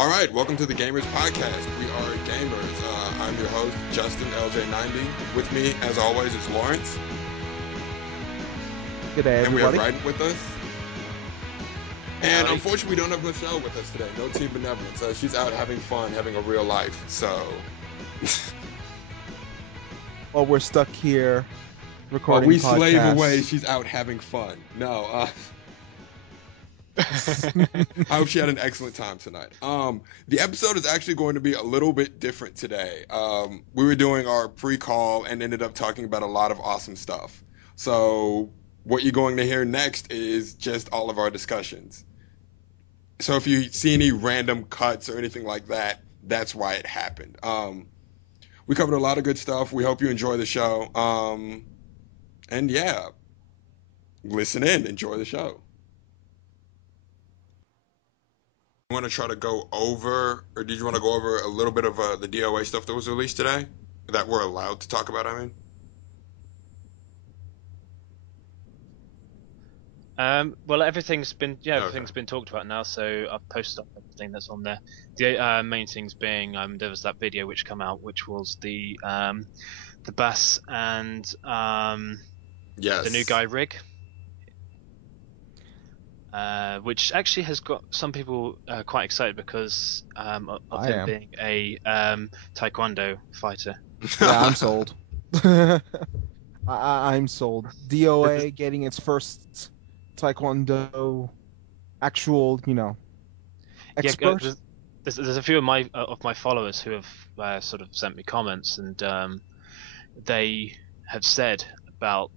All right, welcome to the Gamers Podcast. We are Gamers. I'm your host, Justin LJ90. With me, as always, is Lawrence. Good day, and we have everybody. Rident with us. And unfortunately, we don't have Michelle with us today. No Team Benevolence. She's out having fun, having a real life. So, While we're stuck here while recording we podcasts. slave away, she's out having fun. No, I hope she had an excellent time tonight. The episode is actually going to be a little bit different today. We were doing our pre-call and ended up talking about a lot of awesome stuff. So what you're going to hear next is just all of our discussions. So if you see any random cuts or anything like that, that's why it happened. We covered a lot of good stuff. We hope you enjoy the show. And yeah, listen in, enjoy the show. You want to try to go over, or did you want to go over a little bit of the DOA stuff that was released today that we're allowed to talk about? I mean, well, everything's been Okay. been talked about now, so I've posted up everything that's on there. The main things being there was that video which came out, which was the Bass and Yes. the new guy Rig, which actually has got some people quite excited because of I him am. being a taekwondo fighter. Yeah, I'm sold. I'm sold. DOA getting its first Taekwondo actual, expert. Yeah, there's a few of my followers who have sort of sent me comments, and they have said about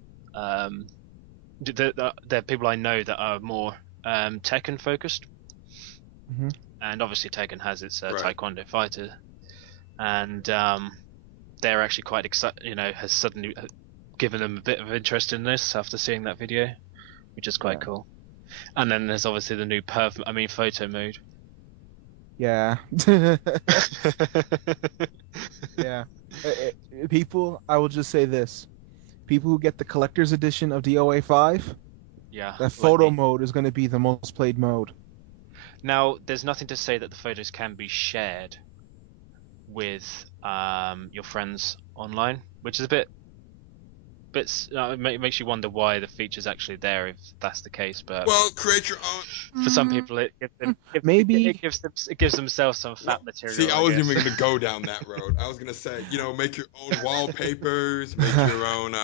they're people I know that are more Tekken focused, Mm-hmm. and obviously Tekken has its Right. Taekwondo fighter, and they're actually quite excited. Has suddenly given them a bit of interest in this after seeing that video, which is quite Yeah. cool. And then there's obviously the new photo mode. Yeah. Yeah. People, I will just say this. People who get the collector's edition of DOA 5, Yeah, that like photo me. mode is going to be the most played mode. Now, there's nothing to say that the photos can be shared with your friends online, which is a bit it makes you wonder why the feature's actually there if that's the case. But Well, create your own. for some people, it gives them Maybe. it gives themselves some Well, fat see, material, I I wasn't guess. even going to go down that road. I was going to say, make your own wallpapers, make your own,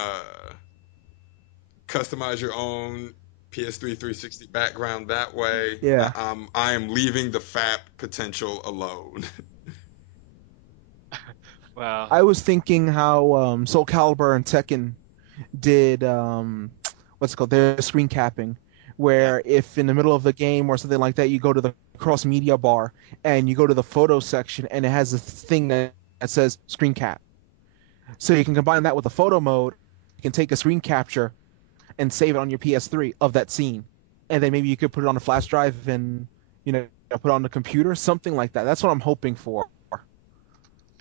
customize your own PS3 360 background that way. Yeah. I am leaving the FAP potential alone. Well, I was thinking how Soul Calibur and Tekken did what's it called, their screen capping, yeah, where if in the middle of the game or something like that you go to the cross media bar and you go to the photo section and it has a thing that says screen cap, so you can combine that with the photo mode. You can take a screen capture and save it on your PS3 of that scene, and then maybe you could put it on a flash drive and put it on the computer, something like that. That's what I'm hoping for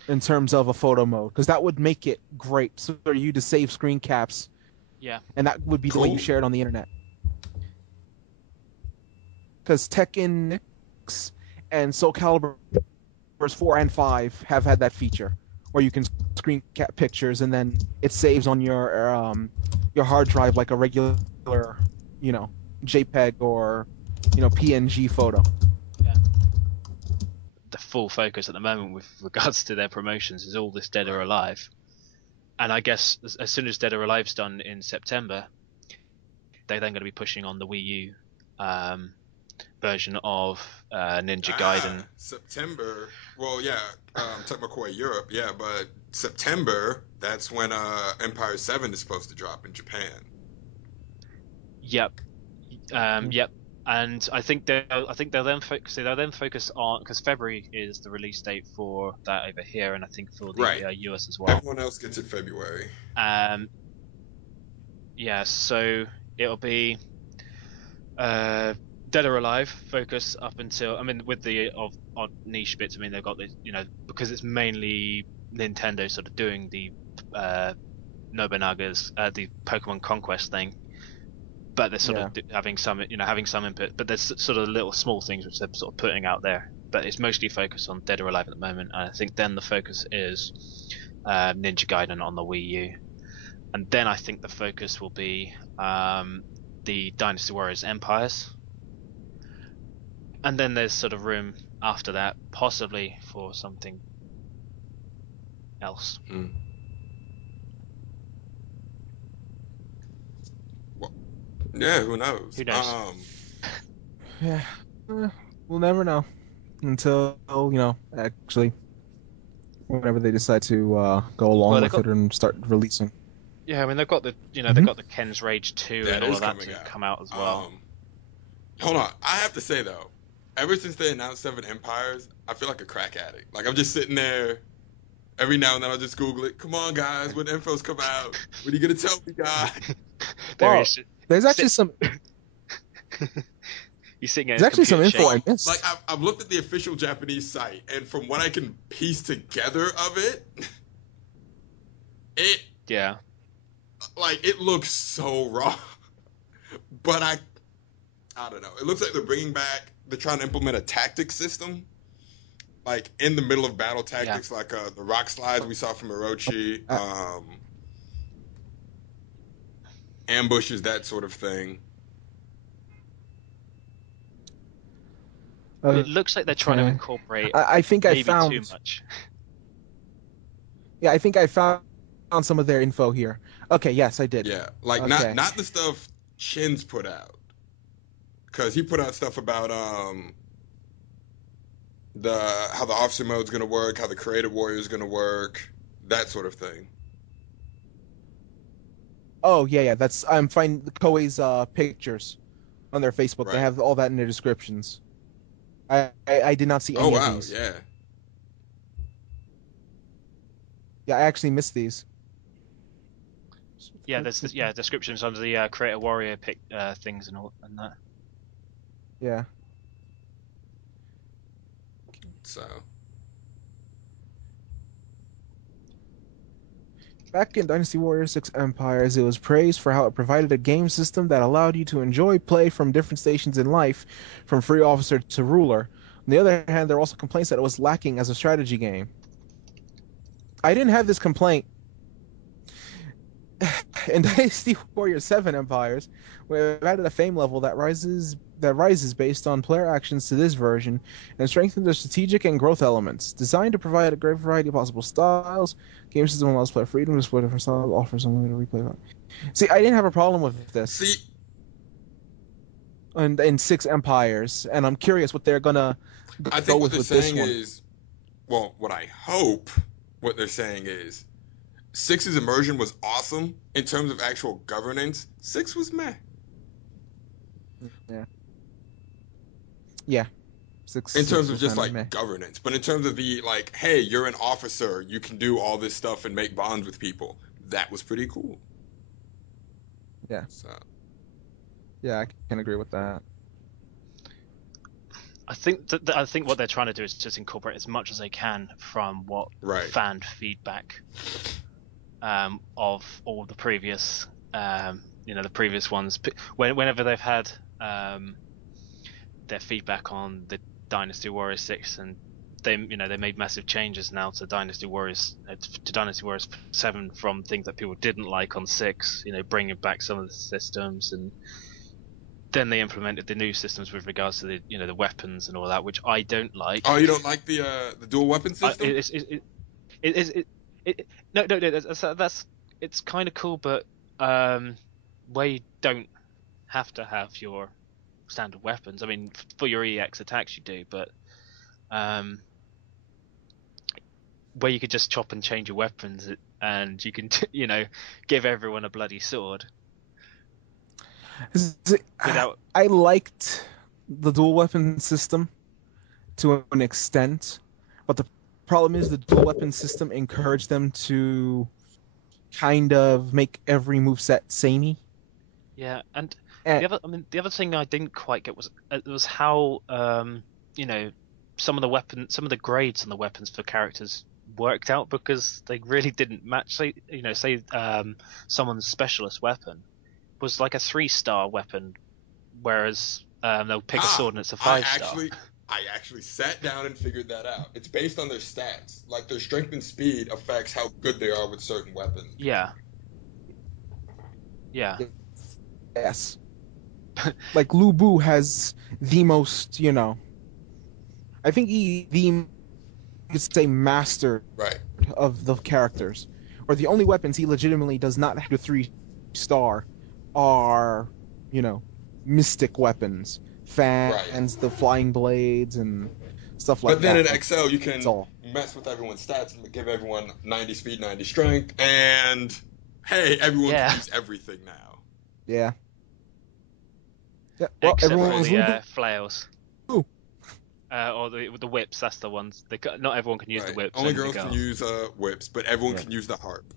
in terms of a photo mode, because that would make it great so for you to save screen caps, yeah, and that would be the way you Cool. share it on the internet. Because Tekken and Soul Calibur 4 and 5 have had that feature where you can screen cap pictures and then it saves on your hard drive like a regular, JPEG or PNG photo. yeah. The full focus at the moment with regards to their promotions is all this Dead or Right. Alive, and I guess as soon as Dead or Alive's done in September, they're then going to be pushing on the Wii U version of Ninja Gaiden. September. Well, yeah, Tecmo Koei Europe, yeah, but September, that's when Empire 7 is supposed to drop in Japan. Yep, yep. And I think they'll then focus on, because February is the release date for that over here, and I think for the Right. US as well. Everyone else gets it February. Um, yeah, so it'll be Dead or Alive focus up until, I mean, with the odd niche bits. I mean, they've got this, because it's mainly Nintendo sort of doing the Nobunaga's the Pokemon Conquest thing, but they're sort Yeah. of having some input. But there's sort of little small things which they're sort of putting out there but it's mostly focused on Dead or Alive at the moment. And I think then the focus is Ninja Gaiden on the Wii U, and then I think the focus will be the Dynasty Warriors Empires, and then there's sort of room after that, possibly for something else. Mm. Well, yeah, who knows? Who knows? Yeah, eh, we'll never know until, actually, whenever they decide to go along Well, they with got it and start releasing. yeah. I mean, they've got the they've Hmm. got the Ken's Rage 2 That and all is of that coming to out. come out as well. Um, Hold on. I have to say though, ever since they announced Seven Empires, I feel like a crack addict. Like I'm just sitting there every now and then. I'll just Google it. Come on, guys, when infos come out, what are you gonna tell me, guys? There Well, is there's actually sit. some He's sitting at there's his actually some computer info shaking. I Well, like missed. I've looked at the official Japanese site, and from what I can piece together of it, it Yeah, it looks so raw. But I don't know. It looks like they're bringing back. They're trying to implement a tactics system like in the middle of battle yeah. tactics, like the rock slides we saw from Orochi, Uh, ambushes, that sort of thing. It looks like they're trying to okay. incorporate I think I maybe too found much. yeah, I think I found some of their info here. Okay, yes, I did. Yeah, like Okay. not the stuff Chin's put out, because he put out stuff about the how the officer mode's gonna work, how the creative warrior is gonna work, that sort of thing. Oh, yeah, yeah, that's I'm finding Koei's pictures on their Facebook. They Right. have all that in their descriptions. I did not see Oh any of wow, these. yeah. Yeah, I actually missed these. Yeah, there's yeah descriptions under the Creator Warrior pick things and all and that. Yeah. So Back in Dynasty Warriors 6 Empires, it was praised for how it provided a game system that allowed you to enjoy play from different stations in life, from free officer to ruler. On the other hand, there were also complaints that it was lacking as a strategy game. I didn't have this complaint in Dynasty Warriors 7 Empires, where it added a fame level that rises based on player actions to this version and strengthened the strategic and growth elements. Designed to provide a great variety of possible styles, game system allows player freedom to explore different styles, offers unlimited replay. See, I didn't have a problem with this see, in 6 Empires, and I'm curious what they're gonna I go think what with they're this saying one. is, well, what I hope what they're saying is Six's immersion was awesome in terms of actual governance. Six was meh. Yeah, yeah. Six In terms six of was just kind of meh. like governance, but in terms of the like, hey, you're an officer, you can do all this stuff and make bonds with people. That was pretty cool. Yeah, So yeah, I can agree with that. I think what they're trying to do is just incorporate as much as they can from what right. fan feedback of all the previous the previous ones. Whenever they've had their feedback on the Dynasty Warriors 6, and they made massive changes now to Dynasty Warriors 7 from things that people didn't like on 6, bringing back some of the systems, and then they implemented the new systems with regards to the weapons and all that, which I don't Oh, like. you don't like the dual weapon I, system? it, no, that's it's kind of cool, but um, where you don't have to have your standard weapons. I mean, for your EX attacks you do, but um, where you could just chop and change your weapons and you can give everyone a bloody sword without. I liked the dual weapon system to an extent, but the problem is the dual weapon system encouraged them to kind of make every move set samey. Yeah, and And the other thing I didn't quite get was how you know some of the grades on the weapons for characters worked out, because they really didn't match. Say someone's specialist weapon was like a 3-star weapon, whereas they'll pick a Ah, sword and it's a I 5-star. actually I actually sat down and figured that out. It's based on their stats. Like their strength and speed affects how good they are with certain weapons. Yeah, yeah, Yes. Like Lu Bu has the most, I think he you could say master Right. of the characters. Or the only weapons he legitimately does not have a 3 star are, you know, mystic weapons, Right. fans, the flying blades, and stuff like But then that. in Excel, you That's can all. mess with everyone's stats and give everyone 90 speed, 90 strength, and hey, everyone can yeah. use everything now. Yeah. Yeah. Well, Except for everyone's the Lu Bu. flails. Or the whips. That's the ones. Not everyone can use the Right. whips. Only Only the girls can girls. use whips, but everyone Yeah. can use the harp.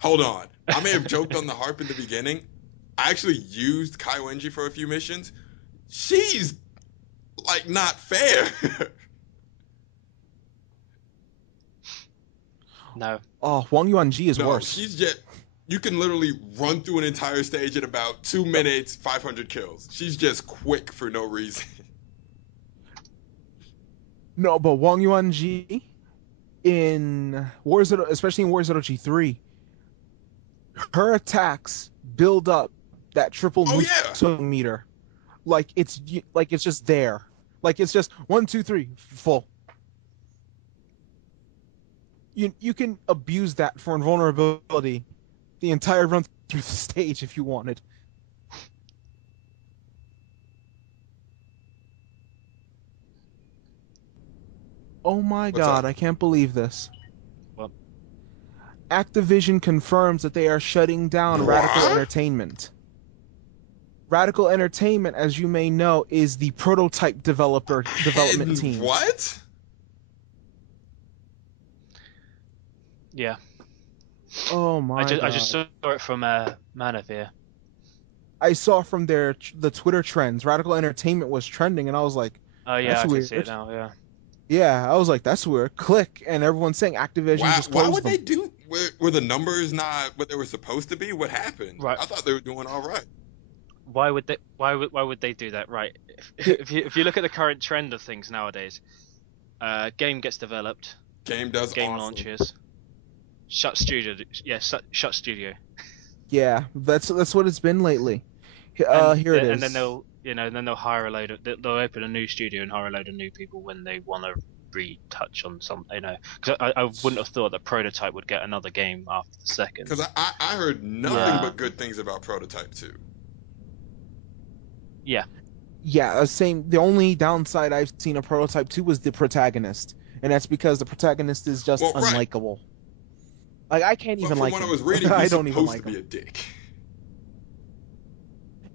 Hold on. I may have joked on the harp in the beginning. I actually used Kai Wenji for a few missions. She's like not fair. No. Oh, Huang Yuanji is No, worse. she's just you can literally run through an entire stage in about 2 minutes, 500 kills. She's just quick for no reason. No, but Wang Yuanji in War Zero, especially in War Zero G3, her attacks build up that triple Oh yeah. Muso meter. Like it's just there. Like it's just 1, 2, 3, full. You can abuse that for invulnerability the entire run through the stage if you wanted. Oh my What's up? god, I can't believe this. Well, Activision confirms that they are shutting down Radical What? Entertainment. Radical Entertainment, as you may know, is the prototype development And team. what? yeah. Oh I my just god. saw it from Manavir. I saw from the Twitter trends, Radical Entertainment was trending, and I was like, Oh yeah, that's I can see it weird. now. Yeah. Yeah, I was like, that's weird. Click, and everyone's saying Activision Why? just Why closed would they them. do? Were the numbers not what they were supposed to be? What happened? Right. I thought they were doing all right. Why would they? Why would they do that? Right. Here, If you look at the current trend of things nowadays, game gets developed, Game does game awesome. launches, shut studio. Yeah, shut studio. yeah, that's what it's been lately. and Here it and then is. they'll hire a load of they'll open a new studio and hire a load of new people when they want to retouch on some, because I wouldn't have thought that Prototype would get another game after the Because second. I heard nothing Yeah, but good things about Prototype 2. Yeah, yeah. Same. The only downside I've seen of Prototype 2 was the protagonist, and that's because the protagonist is just Well, right. unlikable. Like I can't But even from like what I him. was reading, I he's don't even supposed to like be him. a dick.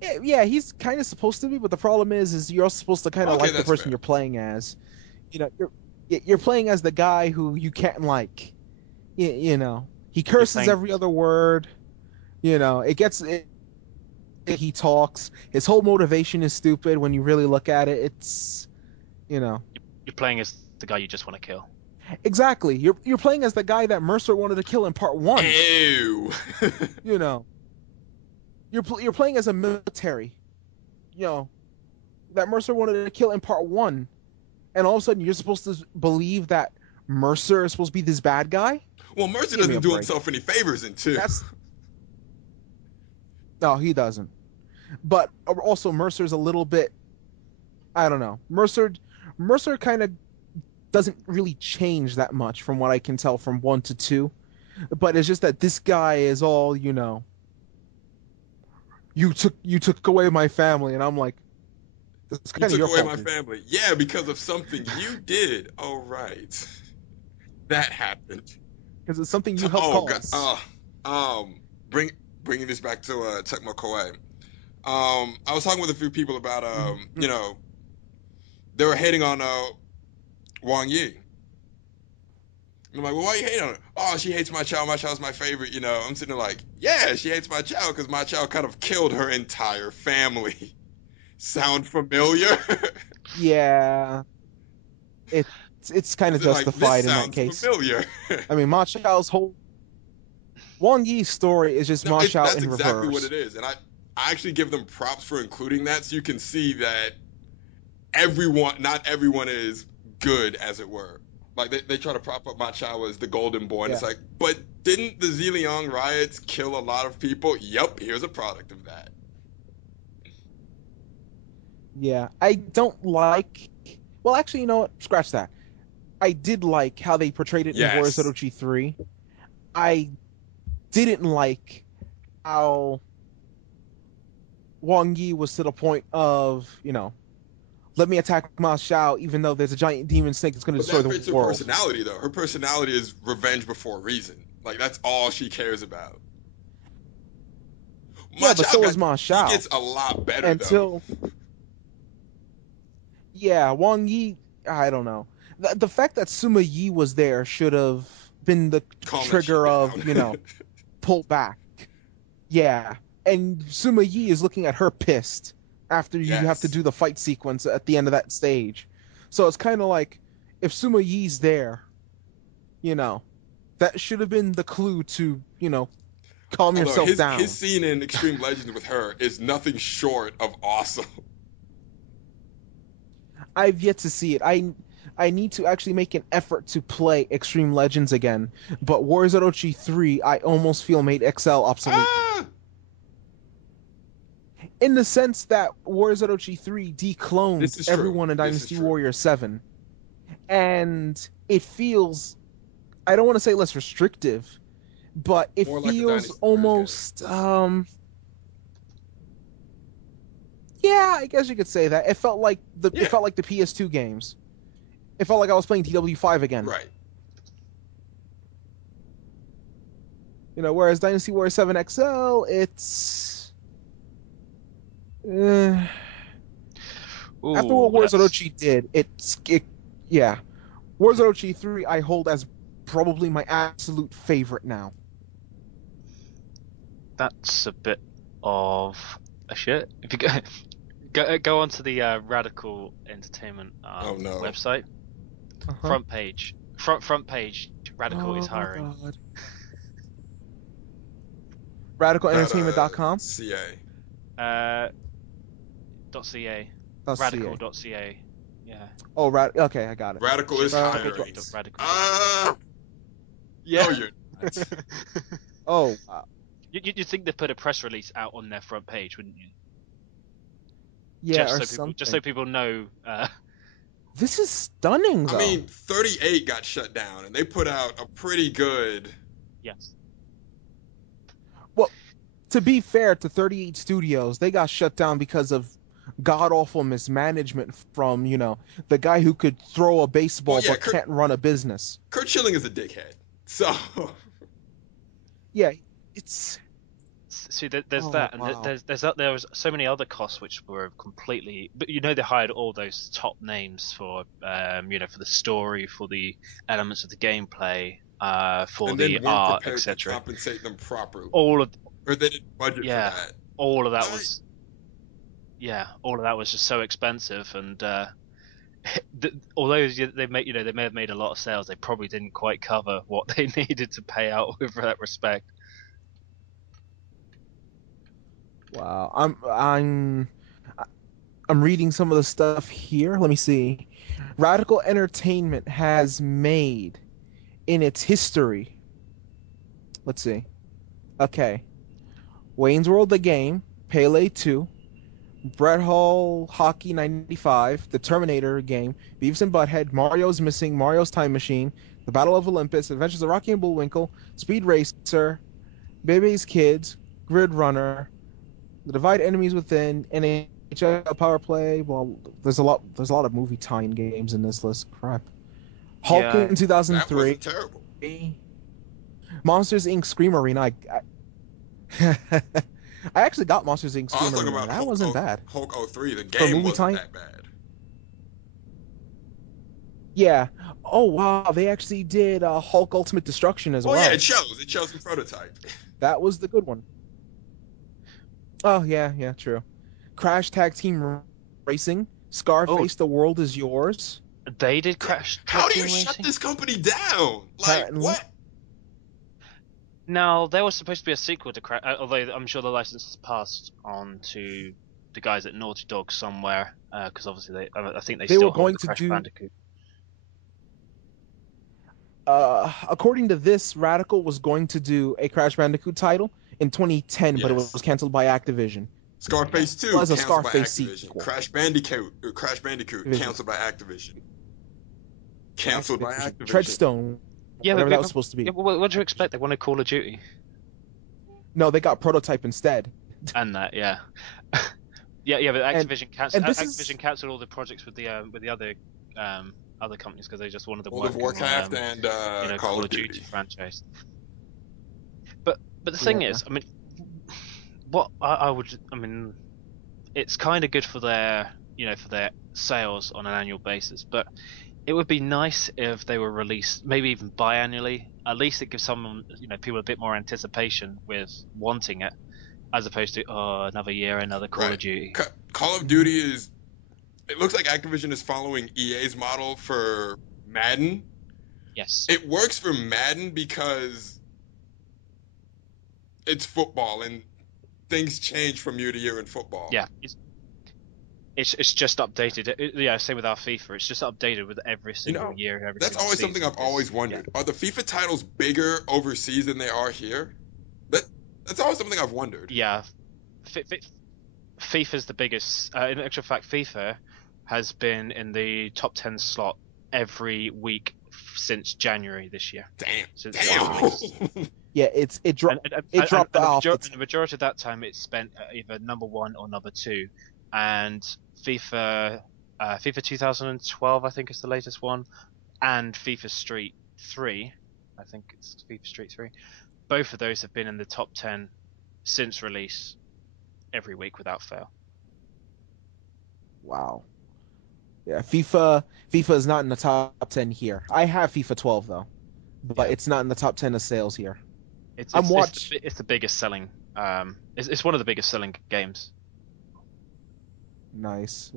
Yeah, yeah, he's kind of supposed to be, but the problem is you're also supposed to kind of Okay, like the that's person fair. you're playing as. You're playing as the guy who you can't like. He you're curses playing every other word. He talks. His whole motivation is stupid when you really look at it. You know, you're playing as the guy you just want to kill. exactly. You're playing as the guy that Mercer wanted to kill in part one. Ew. You know, you're playing as a military. You know that Mercer wanted to kill in part one, and all of a sudden you're supposed to believe that Mercer is supposed to be this bad guy. Well, Mercy Give me a doesn't do break. himself any favors in 2. That's No, he doesn't. But also Mercer's a little bit. I don't know. Mercer kind of doesn't really change that much from what I can tell from one to two. But it's just that this guy is all, you took away my family, and I'm like, it's You kind of took your away fault, my dude. family. Yeah, because of something you did. All right. That happened. Because it's something you helped Oh god. cause. Bring bringing this back to Tecmo Koei. I was talking with a few people about Mhm. they were hating on Wang Yi. And I'm like, well, why are you hating on her? Oh, she hates my child. My child's my favorite. I'm sitting there like, yeah, she hates my child because my child kind of killed her entire family. Sound familiar? Yeah, it's kind Is of it like this justified in that sounds case. familiar? I mean, Ma Chao's whole Wang Yi's story is just No, Ma it's Chao that's in exactly what reverse. it is, and I actually give them props for including that, so you can see that not everyone is good, as it were. Like they try to prop up Ma Chao as the golden boy, and it's Yeah, like, but didn't the Ziliang riots kill a lot of people? Yup, here's a product of that. yeah. I don't like. Well, actually, you know what? Scratch that. I did like how they portrayed it in Warriors Yes. Orochi 3. I didn't like how Wang Yi was to the point of, let me attack Ma Xiao, even though there's a giant demon snake that's going to But destroy that the fits her world. personality, though. Her personality is revenge before reason. Like that's all she cares about. Ma Yeah, but Chao so is got Ma he Xiao. gets a lot better though. Until, yeah, Wang Yi, I don't know. The fact that Suma Yi was there should have been the Calm that shit trigger down. of, pull back. Yeah. And Suma Yi is looking at her pissed after you have to Yes. do the fight sequence at the end of that stage. So it's kind of like if Suma Yi's there, you know, that should have been the clue to, calm Although yourself his down. scene in Extreme Legends with her is nothing short of awesome. I've yet to see it. I need to actually make an effort to play Extreme Legends again, but Warriors Orochi 3 I almost feel made XL obsolete. Ah, In the sense that Warriors Orochi 3 this decloned is true. everyone in This is Dynasty true. Warrior 7, and it feels, I don't want to say less restrictive, but it More like a feels Dynasty Warriors game. almost yeah, I guess you could say that. It Yeah. felt like the PS2 games. It felt like I was playing DW5 again. Right. Whereas Dynasty Warrior 7 XL, it's uh, after Ooh, what Warriors that's Orochi did, yeah. Warriors Orochi 3 I hold as probably my absolute favorite now. that's a bit of a shit. If you go onto the Radical Entertainment Oh no. website, Uh-huh. front page, Radical is Oh hiring. god. That RadicalEntertainment.com. CA. Uh, .ca, .ca. radical.ca. Yeah, Oh, okay, I got it. Radical is just hiring. radical.ca. Ah, no, Yeah. you're not. Oh, wow. You'd think they put a press release out on their front page, wouldn't you? Yeah, or something. Just so people know. This is stunning I though. mean, 38 got shut down, and they put out a pretty good. Yes. Well, to be fair to 38 Studios, they got shut down because of god awful mismanagement from, the guy who could throw a Well, baseball yeah, but can't run a business. Kurt Schilling is a dickhead. So, Yeah, it's See, there's oh that, and wow. there was so many other costs which were completely. But they hired all those top names for for the story, for the elements of the gameplay, for and then the weren't art, prepared to etc. compensate them properly, All of or they didn't budget for yeah, that. all of that What? was all of that was just so expensive, and although they may have made a lot of sales, they probably didn't quite cover what they needed to pay out with that respect. Wow. I'm reading some of the stuff here. Let me see. Radical Entertainment has made in its history. Let's see. Okay. Wayne's World the game, Pele 2, Brett Hall Hockey 95, The Terminator game, Beavis and Butthead, Mario's Missing, Mario's Time Machine, The Battle of Olympus, Adventures of Rocky and Bullwinkle, Speed Racer, Baby's Kids, Grid Runner, The Divide Enemies Within, NHL Power Play. Well, there's a lot of movie tie-in games in this list. Crap. Hulk Yeah, in That 2003, wasn't terrible. Monsters Inc. Scream Arena. I actually got Monsters Inc. Oh, I was Scream talking Arena. about That wasn't bad Hulk '03. The for a game movie wasn't tie. that bad. Yeah. Oh wow, they actually did Hulk Ultimate Destruction as Well, yeah, well. it shows some prototype. That was the good one. Oh yeah, yeah, true. Crash Tag Team Racing, oh, Scarface, The World Is Yours. they did Crash How Tag do you Team shut Racing. this company down? Like Apparently, what? Now there was supposed to be a sequel to Crash, although I'm sure the license has passed on to the guys at Naughty Dog somewhere, because obviously I think they They were still hold going the to Crash do, Bandicoot. according to this, Radical was going to do a Crash Bandicoot title in 2010, but it was Yes. canceled by Activision. Yeah, Scarface It 2 was a canceled by Scarface Activision. sequel. Crash Bandicoot Activision. canceled by Activision. Canceled by Activision. Activision. Treadstone, yeah. whatever that was supposed to Yeah, be. what do you Activision. expect? They wanted Call of Duty No, they got Prototype instead. and that, yeah. Yeah, but And this Activision is cancelled all the projects with the other companies because they just wanted them World of working on Warcraft and Call Call of of Duty Duty. franchise. But the thing yeah. is, I mean, what I would, I mean, it's kind of good for their for their sales on an annual basis, but it would be nice if they were released maybe even biannually. At least it gives someone people a bit more anticipation with wanting it, as opposed to another year, another Call Right. of Duty. Call of Mhm. Duty is. It looks like Activision is following EA's model for Madden. Yes. It works for Madden because it's football and things change from year to year in football. Yeah, it's just updated. Yeah, same with our FIFA. It's just updated with every You single know, year, every that's single always something season. I've Because always yeah, wondered. Are the FIFA titles bigger overseas than they are here? That that's always something I've wondered. yeah, FIFA's the biggest. In actual fact, FIFA has been in the top 10 slot every week since January this year, Damn. since it was released. Damn. Yeah, And it dropped off the majority of that time it's spent at either number one or number two. And FIFA, FIFA 2012, I think is the latest one, and FIFA Street 3, I think it's FIFA Street 3. Both of those have been in the top 10 since release every week without fail. Wow. Yeah, FIFA is not in the top 10 here. I have FIFA 12 though, but Yeah, it's not in the top 10 of sales here. it's I'm it's it's watch the, it's the biggest selling. It's one of the biggest selling games. Nice.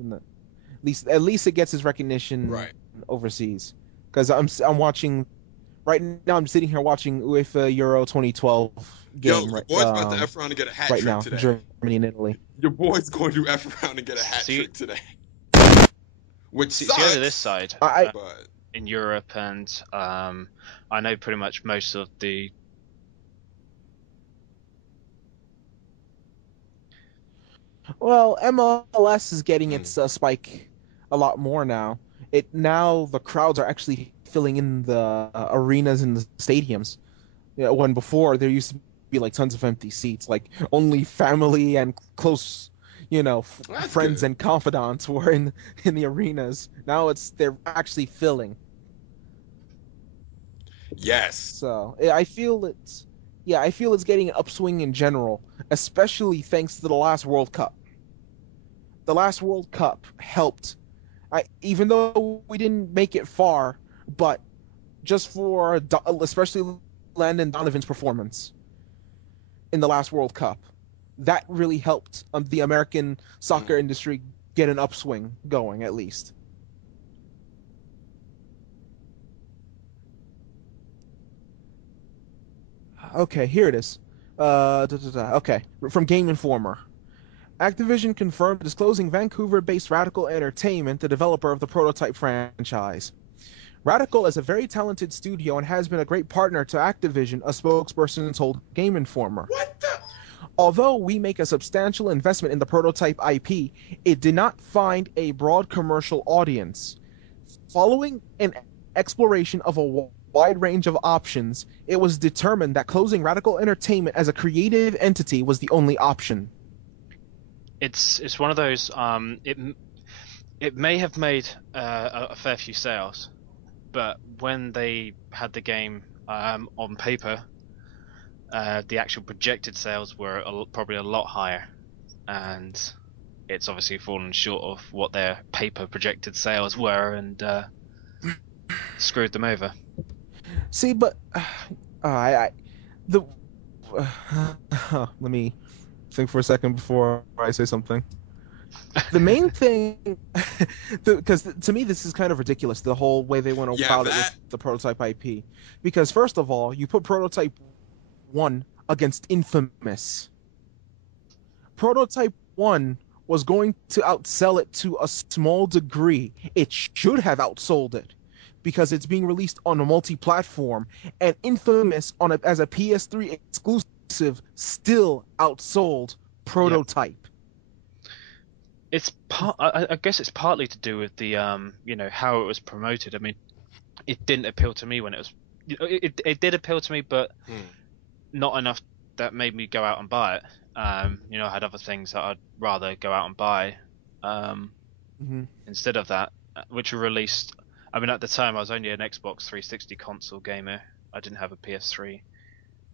At least it gets its recognition Right. overseas. Because I'm watching right now. I'm sitting here watching UEFA Euro 2012 Yo, game your right boy's about to F around and get a hat right trick now. today. Germany and Italy. Your boy's going to F around and get a hat See, trick today. Which see over this sucks. side I But in Europe, and I know pretty much most of the. Well, MLS is getting hmm, its spike a lot more now. It now the crowds are actually filling in the arenas and the stadiums. Yeah, when before there used to be like tons of empty seats, like only family and close, that's friends good. and confidants were in the arenas. Now they're actually filling. Yes. So I feel it's getting an upswing in general, especially thanks to the last World Cup. The last World Cup helped. Even though we didn't make it far, but just for especially Landon Donovan's performance in the last World Cup, that really helped the American soccer Mm. industry get an upswing going at least. Okay, here it is. Okay, from Game Informer. Activision confirmed disclosing Vancouver-based Radical Entertainment, the developer of the Prototype franchise. Radical is a very talented studio and has been a great partner to Activision, a spokesperson told Game Informer. What the? Although we make a substantial investment in the Prototype IP, it did not find a broad commercial audience. Following an exploration of a wide range of options, it was determined that closing Radical Entertainment as a creative entity was the only option. It's one of those. It may have made a fair few sales, but when they had the game on paper, the actual projected sales were probably a lot higher, and it's obviously fallen short of what their paper projected sales were, and screwed them over. See, but I the let me think for a second before I say something. The main thing, because to me this is kind of ridiculous, the whole way they went Yeah, about it with that. the Prototype IP. Because first of all, you put Prototype 1 against Infamous. Prototype 1 was going to outsell it to a small degree. It should have outsold it because it's being released on a multi-platform, and Infamous as a PS3 exclusive still outsold Yeah. Prototype. I guess it's partly to do with the how it was promoted. I mean, it didn't appeal to me when it was. It did appeal to me, but Hmm. not enough that made me go out and buy it. I had other things that I'd rather go out and buy Mm-hmm. instead of that, which were released. I mean, at the time, I was only an Xbox 360 console gamer. I didn't have a PS3.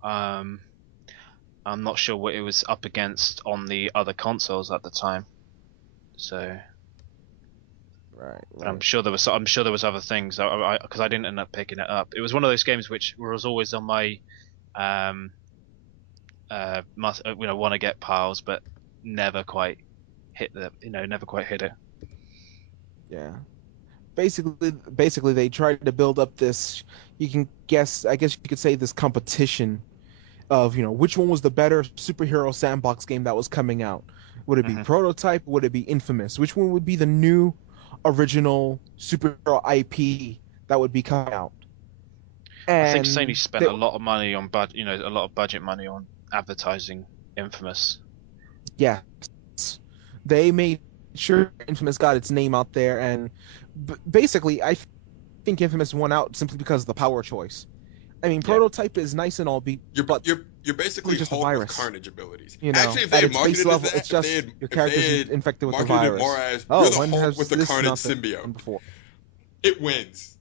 Um, I'm not sure what it was up against on the other consoles at the time. So, Right, but I'm right. sure there was other things because I didn't end up picking it up. It was one of those games which was always on my um want to get piles, but never quite never quite hit it. Yeah. Basically, they tried to build up this. I guess you could say this competition of which one was the better superhero sandbox game that was coming out. Would it be Hmm. Prototype? Would it be Infamous? Which one would be the new original superhero IP that would be coming out? I think Sony And spent a lot of money on a lot of budget money on advertising Infamous. yes, they made sure Infamous got its name out there, and basically, I think Infamous won out simply because of the power choice. I mean, Yeah, Prototype is nice and all, but You're really basically just a Hulk with virus. Carnage abilities. You know, Actually, if they at had its base marketed it as level, that, it's just your if they character's had infected with the marketed it more virus. as you're Oh, the when Hulk with has the this Carnage not been symbiote, before? it wins.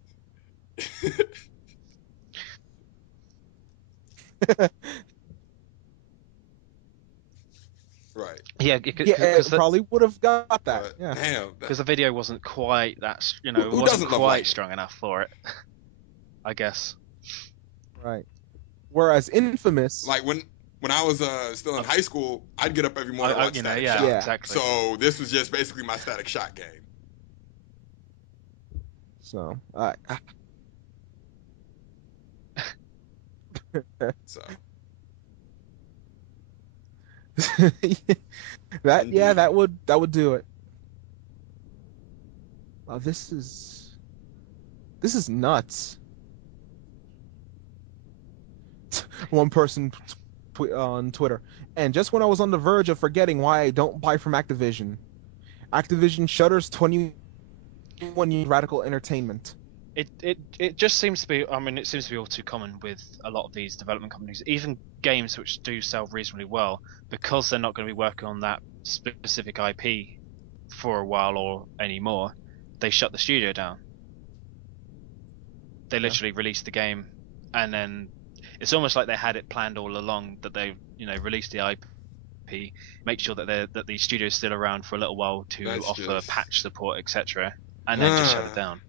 Right. yeah, Yeah, because it the probably would have got that. But Yeah, damn, because the video wasn't quite it who wasn't doesn't love quite lightning? strong enough for it. I guess. right. Whereas Infamous, Like when I was still in I, high school, I'd get up every morning to watch Static yeah, Shock. yeah. exactly. So this was just basically my Static Shock game. So, So that indeed. would do it. This is nuts. One person on Twitter, and just when I was on the verge of forgetting why I don't buy from Activision, Activision shutters 21 year radical entertainment. It just seems to be. I mean, it seems to be all too common with a lot of these development companies, even games which do sell reasonably well, because they're not going to be working on that specific IP for a while or anymore. They shut the studio down. They Yeah. literally released the game, and then it's almost like they had it planned all along that they release the IP, make sure that the studio's still around for a little while to That's offer just patch support, etc., and then just shut it down.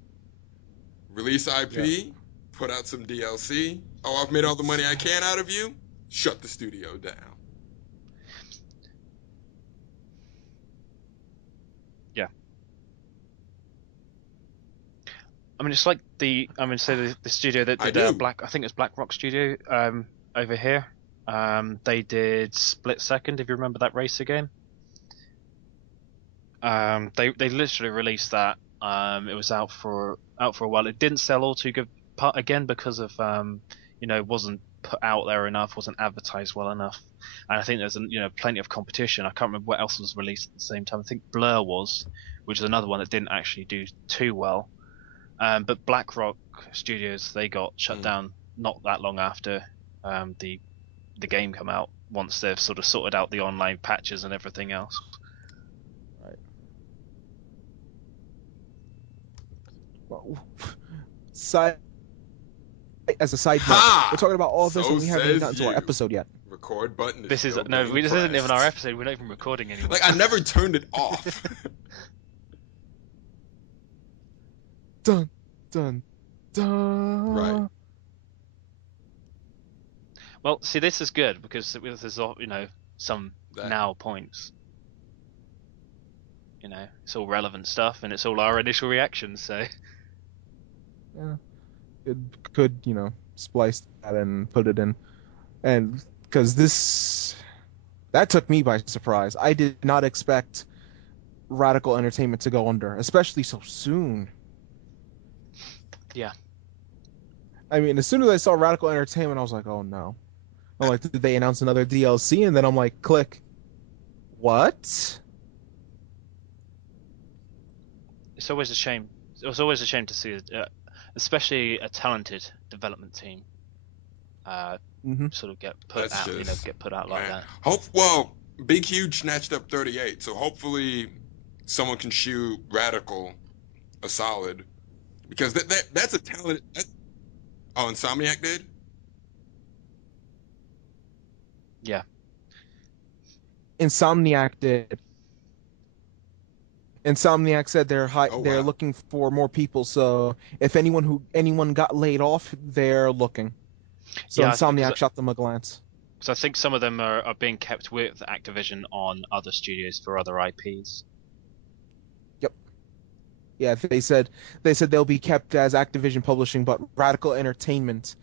release Yeah. IP, put out some DLC. Oh, I've made all the It's money I can out of you. Shut the studio down. Yeah. I mean, it's like say the studio that I did do. Black, I think it's Black Rock Studio over here. They did Split Second, if you remember that racer game. They literally released that. It was out for a while. It didn't sell all too good, part again because of it wasn't put out there enough, wasn't advertised well enough, and I think there's plenty of competition. I can't remember what else was released at the same time. I think Blur was, which is another one that didn't actually do too well. But BlackRock Studios they got shut Mm. down not that long after the game come out. Once they've sort of sorted out the online patches and everything else. Right. Well, side as a side note, we're Ha! talking about all this So and we haven't even says gotten to our you. episode yet. Record button is This is still no, being this isn't even our pressed. episode. We're not even recording anymore. Like I never turned it off. Dun dun Right. dun. Well, see, this is good because there's some That now points. It's all relevant stuff and it's all our initial reactions. So Yeah, could splice that and put it in, and because this that took me by surprise. I did not expect Radical Entertainment to go under, especially so soon. Yeah. I mean, as soon as I saw Radical Entertainment, I was like, oh no. I'm like, did they announce another DLC? And then I'm like, click. What? It's always a shame. It was always a shame to see, especially a talented development team, uh, Hmm. sort of get put That's out, just, get put out like man. that. Well, Big Huge snatched up 38, so hopefully someone can shoot Radical a solid because that's a talented. Oh, Insomniac did. Yeah. Insomniac did. Insomniac said Oh they're wow. looking for more people, so if anyone got laid off, they're looking. So Yeah, Insomniac shot them a glance. because I think some of them are being kept with Activision on other studios for other IPs. Yep. Yeah, they said they'll be kept as Activision Publishing, but Radical Entertainment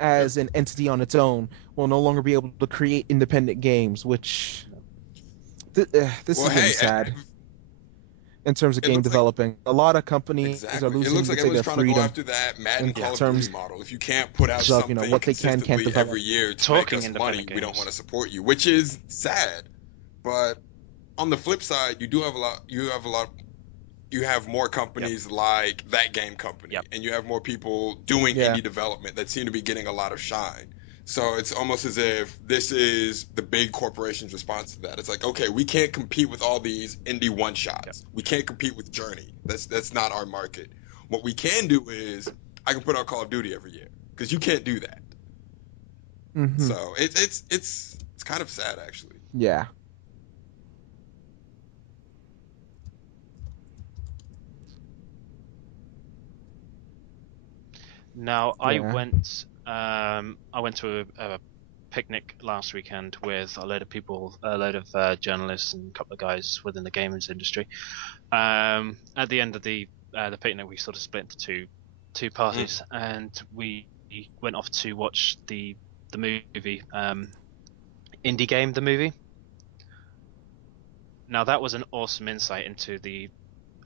Yeah. as an entity on its own will no longer be able to create independent games, which this Well, is getting hey, sad in terms of it game looks like developing. A lot of companies are exactly. It looks looking, like let's say, everyone's their trying to go freedom after that Madden in Yeah. Call of Duty terms model. If you can't put out of something what they can't consistently every develop. year to make Talking us money, independent we don't want games. to support you, which is sad. But on the flip side, you do have a lot. You have more Yep. companies like that game company, Yep. and you have more people doing Yeah. indie development that seem to be getting a lot of shine. So it's almost as if this is the big corporation's response to that. It's like, okay, we can't compete with all these indie one Yep. shots. We can't compete with Journey. That's not our market. What we can do is I can put out Call of Duty every year because you can't do that. Hmm. So it's kind of sad actually. Yeah. Now Yeah. I went to a picnic last weekend with a load of people, a load of journalists and a couple of guys within the games industry. At the end of the picnic, we sort of split into two Mm. parties, and we went off to watch the movie, Indie Game, the movie. Now that was an awesome insight into the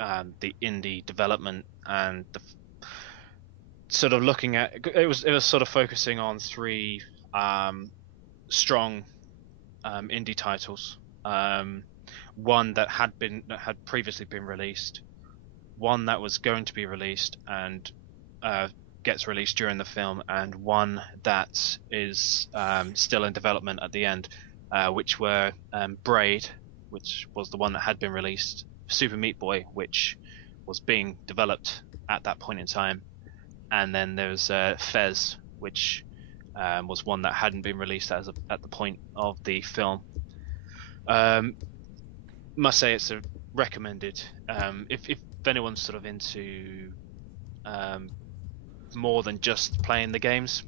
indie development and the sort of looking at it was sort of focusing on three um, strong indie titles. Um, One that had previously been released, one that was going to be released and uh, gets released during the film, and one that is still in development at the end, which were Braid, which was the one that had been released, Super Meat Boy, which was being developed at that point in time, and then there was Fez, which was one that hadn't been released at the point of the film. Um, must say it's a recommended. If anyone's sort of into um, more than just playing the games,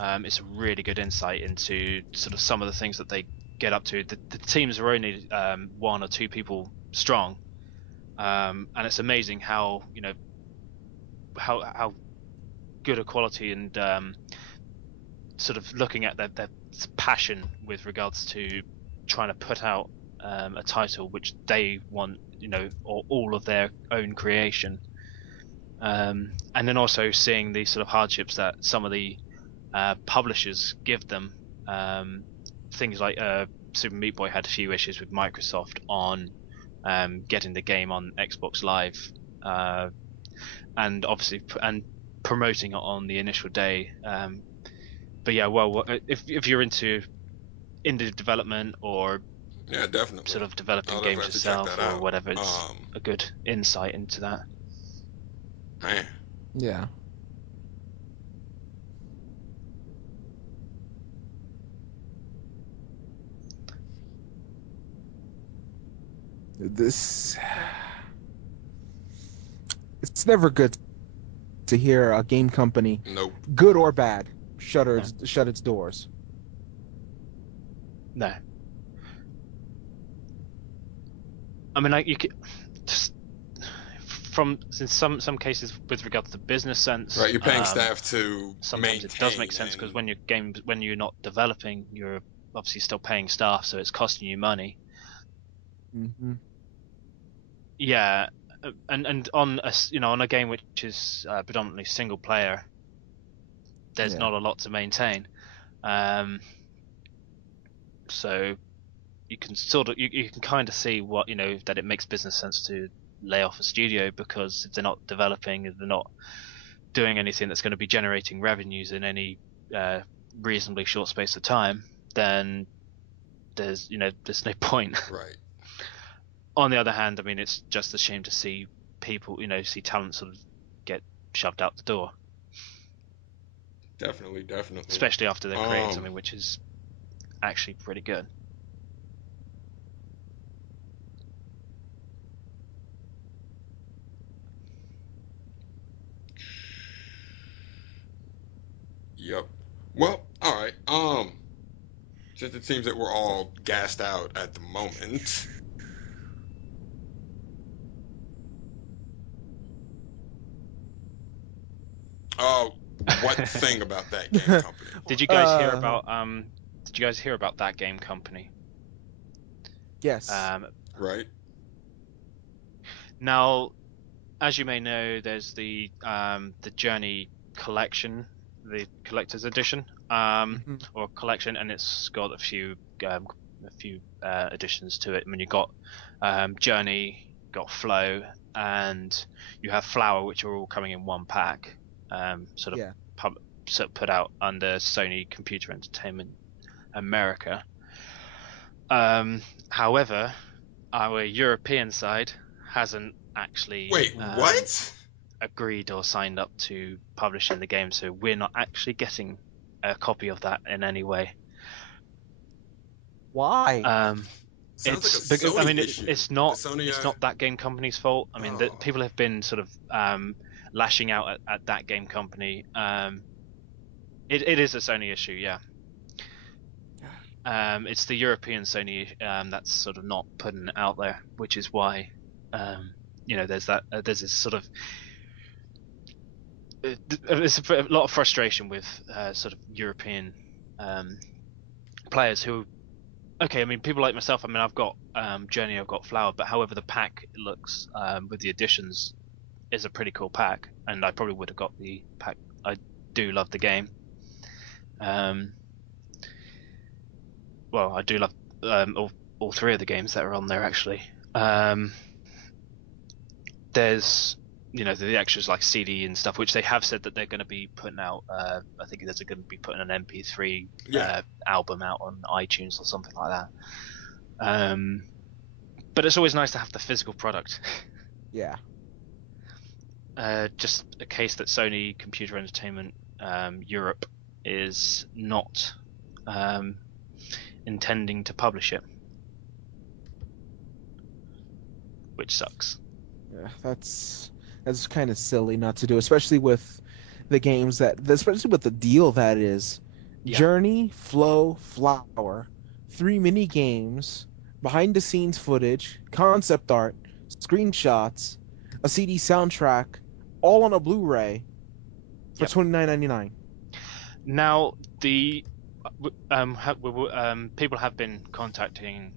it's a really good insight into sort of some of the things that they get up to. The teams are only one or two people strong, and it's amazing how how good a quality and sort of looking at their passion with regards to trying to put out a title which they want, or all of their own creation. And then also seeing the sort of hardships that some of the publishers give them. Um, Things like Super Meat Boy had a few issues with Microsoft on getting the game on Xbox Live, uh, and obviously and promoting it on the initial day. But yeah, well, if you're into indie development or Yeah, definitely. sort of developing I'll definitely games have to check yourself that or out. whatever, it's a good insight into that. Man. Yeah. This it's never good to hear a game company, Nope. good or bad, No, shut its doors. no. I mean, like you could just from in some cases with regards to business sense, Right, you're paying staff to sometimes it does make maintain sense because and when you're not developing, you're obviously still paying staff, so it's costing you money. Hmm. yeah, and on on a game which is predominantly single player, there's Yeah. not a lot to maintain. Um, so you can sort of you can kind of see what that it makes business sense to lay off a studio, because if they're not developing, if they're not doing anything that's going to be generating revenues in any uh, reasonably short space of time, then there's no point. Right. On the other hand, I mean, it's just a shame to see people, see talent sort of get shoved out the door, Definitely, definitely. especially after they've created Um, something which is actually pretty good. yep. Well, all right. Since it seems that we're all gassed out at the moment, uh, what thing about that game company? Did you guys hear uh, about Did you guys hear about that game company? yes. Um, Right? Now, as you may know, there's the Journey collection, the collector's edition, Hmm. or collection, and it's got um, a few additions to it. I mean, you got Journey, got Flow, and you have Flower, which are all coming in one pack, sort of Yeah. pub, sort of put out under Sony Computer Entertainment America. However, our European side hasn't actually Wait, what? agreed or signed up to publishing the game, so we're not actually getting a copy of that in any way. Why? Um, Sounds like a I Sony mean, issue. The Sony, it's not that game company's fault. I mean, oh, people have been sort of lashing out at that game company. It is a Sony issue, yeah. It's the European Sony that's sort of not putting it out there, which is why there's this sort of there's a lot of frustration with sort of European um, players who, okay, I mean, people like myself, I mean, I've got Journey, I've got Flower, but however the pack looks with the additions is a pretty cool pack, and I probably would have got the pack. I do love the game. Um, well, I do love all three of the games that are on there actually. Um, there's the extras like CD and stuff, which they have said that they're going to be putting out. I think they're going to be putting an MP3 yeah. album out on iTunes or something like that. Um, but it's always nice to have the physical product. Yeah. Just a case that Sony Computer Entertainment Europe is not um, intending to publish it, which sucks. Yeah, that's kind of silly not to do, especially with the games especially with the deal that is Yeah, Journey, Flow, Flower, three mini games, behind the scenes footage, concept art, screenshots, a CD soundtrack, all on a Blu-ray for yeah. $29.99. Now the people have been contacting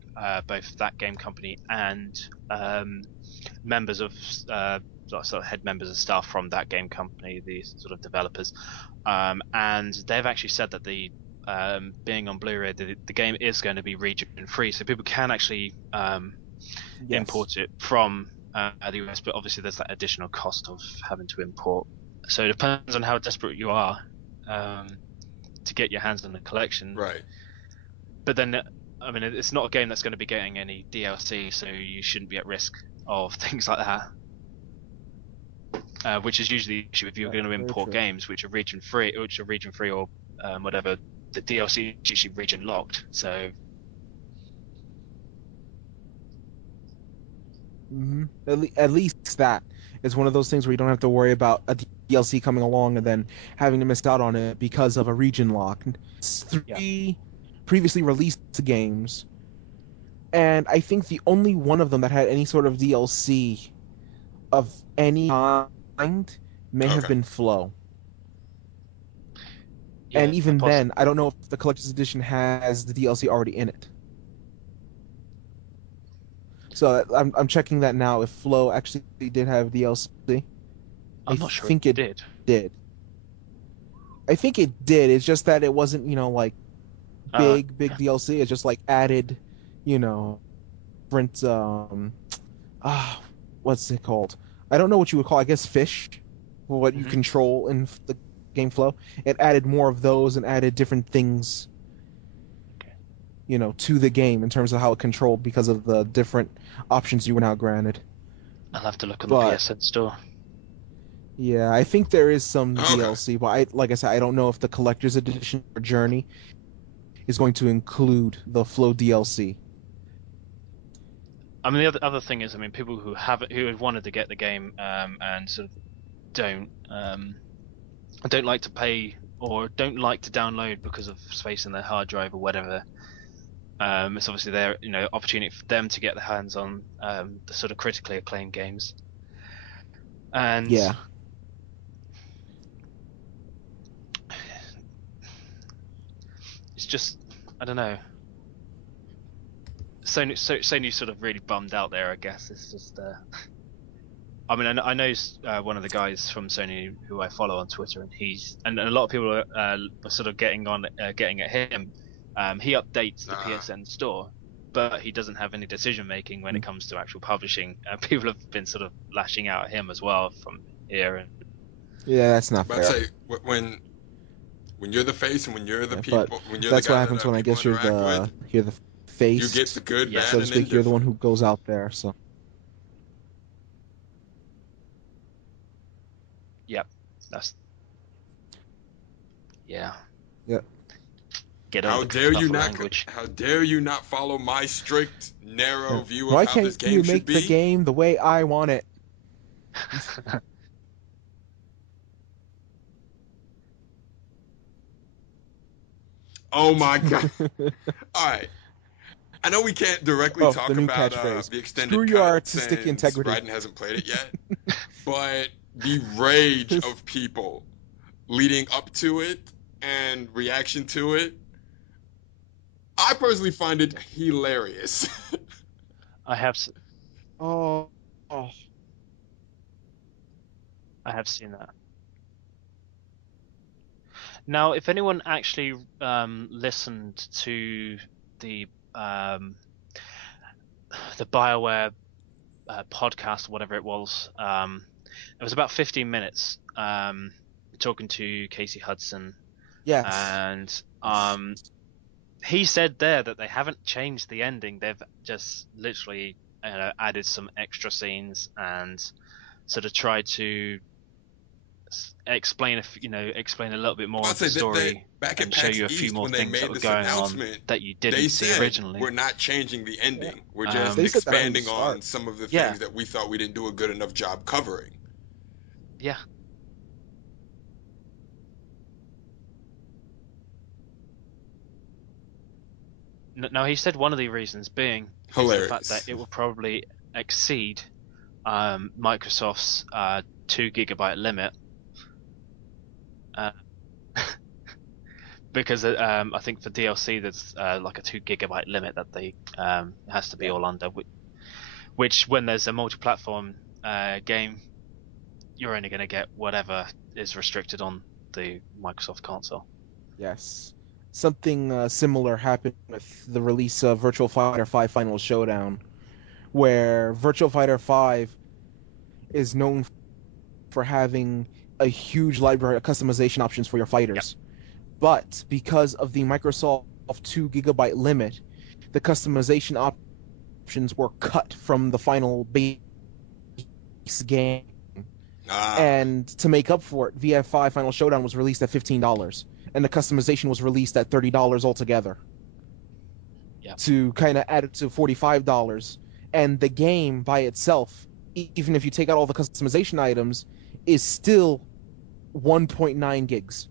both that game company and um, members of sort of head members of staff from that game company, the sort of developers, and they've actually said that the being on Blu-ray, the game is going to be region free, so people can actually Yes. import it from the US, but obviously there's that additional cost of having to import. So it depends on how desperate you are um, to get your hands on the collection. Right. But then, I mean, it's not a game that's going to be getting any DLC, so you shouldn't be at risk of things like that. Which is usually the issue if you're Right. going to Very import true. games which are region free or whatever. The DLC is usually region locked. So At least that is one of those things where you don't have to worry about a DLC coming along and then having to miss out on it because of a region lock. It's yeah, three previously released games, and I think the only one of them that had any sort of DLC of any kind may have Okay. been Flow. And yeah, even then, I possibly. don't know if the collector's edition has the DLC already in it. So I'm checking that now if Flow actually did have DLC. I I'm not sure it think it did. did. I think it did. It's just that it wasn't, like big DLC. It's just like added, different ah what's it called? I don't know what you would call, I guess fish, what you Hmm. control in the game Flow. It added more of those and added different things, Okay. to the game in terms of how it controlled because of the different options you were now granted. I'll have to look on the But PSN store. yeah, I think there is some Okay. DLC, but like I said, I don't know if the collector's edition or Journey is going to include the Flow DLC. I mean, the other thing is, I mean, people who have wanted to get the game and sort of don't like to pay or don't like to download because of space in their hard drive or whatever. It's obviously their opportunity for them to get their hands on the sort of critically acclaimed games, and Yeah. it's just I don't know. Sony sort of really bummed out there. I guess it's just. I mean, I know one of the guys from Sony who I follow on Twitter, and and a lot of people are sort of getting at him. He updates the Nah. PSN store, but he doesn't have any decision making when it comes to actual publishing. People have been sort of lashing out at him as well from here, and Yeah, that's not But fair. say when you're the face and Yeah, but when you're the that's what guy that happens when I people guess you're interact with, the you face, get the good, yeah, bad, so to and speak. You're the one indifferent. who goes out there. So yep, that's yeah. yeah, Get over the kerfuffle language. How dare you not follow my strict, yeah. narrow view of Why how this can't game you should make the be? game the way I want it? Oh my god. All right. I know we can't directly Oh, the talk new about catchphrase. the Screw extended your cut artistic since integrity. Ryden hasn't played it yet, but the rage of people leading up to it and reaction to it, I personally find it hilarious. I have Oh, oh, I have seen that. Now, if anyone actually listened to the um, the BioWare podcast, whatever it was about 15 minutes talking to Casey Hudson, yes, and he said there that they haven't changed the ending. They've just literally added some extra scenes and sort of tried to explain a little bit more I'd of the say that story back at and show PAX you a few East more when they things that made were this going on announcement, that you they didn't see said originally. we're not changing the yeah. ending. We're just Um, They said that from the expanding on start. some of the yeah, things that we thought we didn't do a good enough job covering. yeah. Now he said one of the reasons being is the fact that Hilarious. it will probably exceed Microsoft's 2 GB limit, uh, because I think for DLC there's like a 2 GB limit that they has to be Yeah. all under, which when there's a multi-platform game, you're only going to get whatever is restricted on the Microsoft console. Yes. Something similar happened with the release of Virtual Fighter 5 Final Showdown, where Virtual Fighter 5 is known for having a huge library of customization options for your Yep. fighters. But because of the Microsoft 2 GB limit, the customization options were cut from the final base game. Ah, And to make up for it, VF5 Final Showdown was released at $15, and the customization was released at $30 altogether Yep. to kind of add it to $45. And the game by itself, even if you take out all the customization items, is still 1.9 gigs.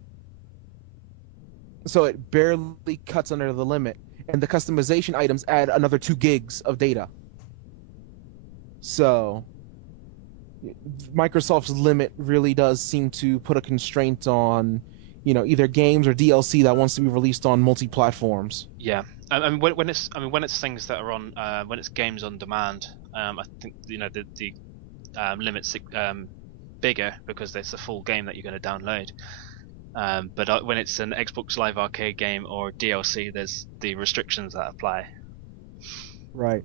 So it barely cuts under the limit. And the customization items add another 2 gigs of data. So Microsoft's limit really does seem to put a constraint on, either games or DLC that wants to be released on multi platforms. Yeah. when it's things that are on when it's games on demand, I think the limits bigger because it's a full game that you're going to download. But when it's an Xbox Live Arcade game or DLC, there's the restrictions that apply. Right.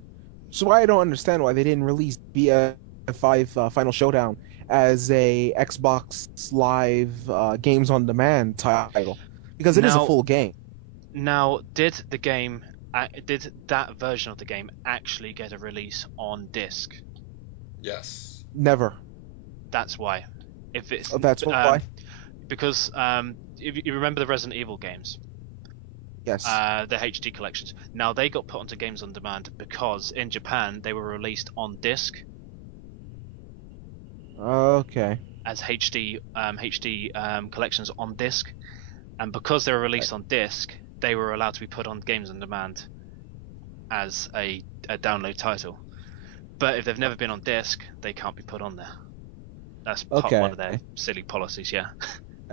So I don't understand why they didn't release BF5 Final Showdown as a Xbox Live Games on Demand title because it is a Now, full game. did that version of the game actually get a release on disc? Yes. Never. That's why. If it's That's why. because if you remember the Resident Evil games, Yes. the HD collections, now they got put onto Games on Demand because in Japan they were released on disc Okay. as HD collections on disc, and because they were Right. released on disc, they were allowed to be put on Games on Demand as a download title. But if they've never been on disc, they can't be put on there. That's part one Okay. of their silly policies. Yeah.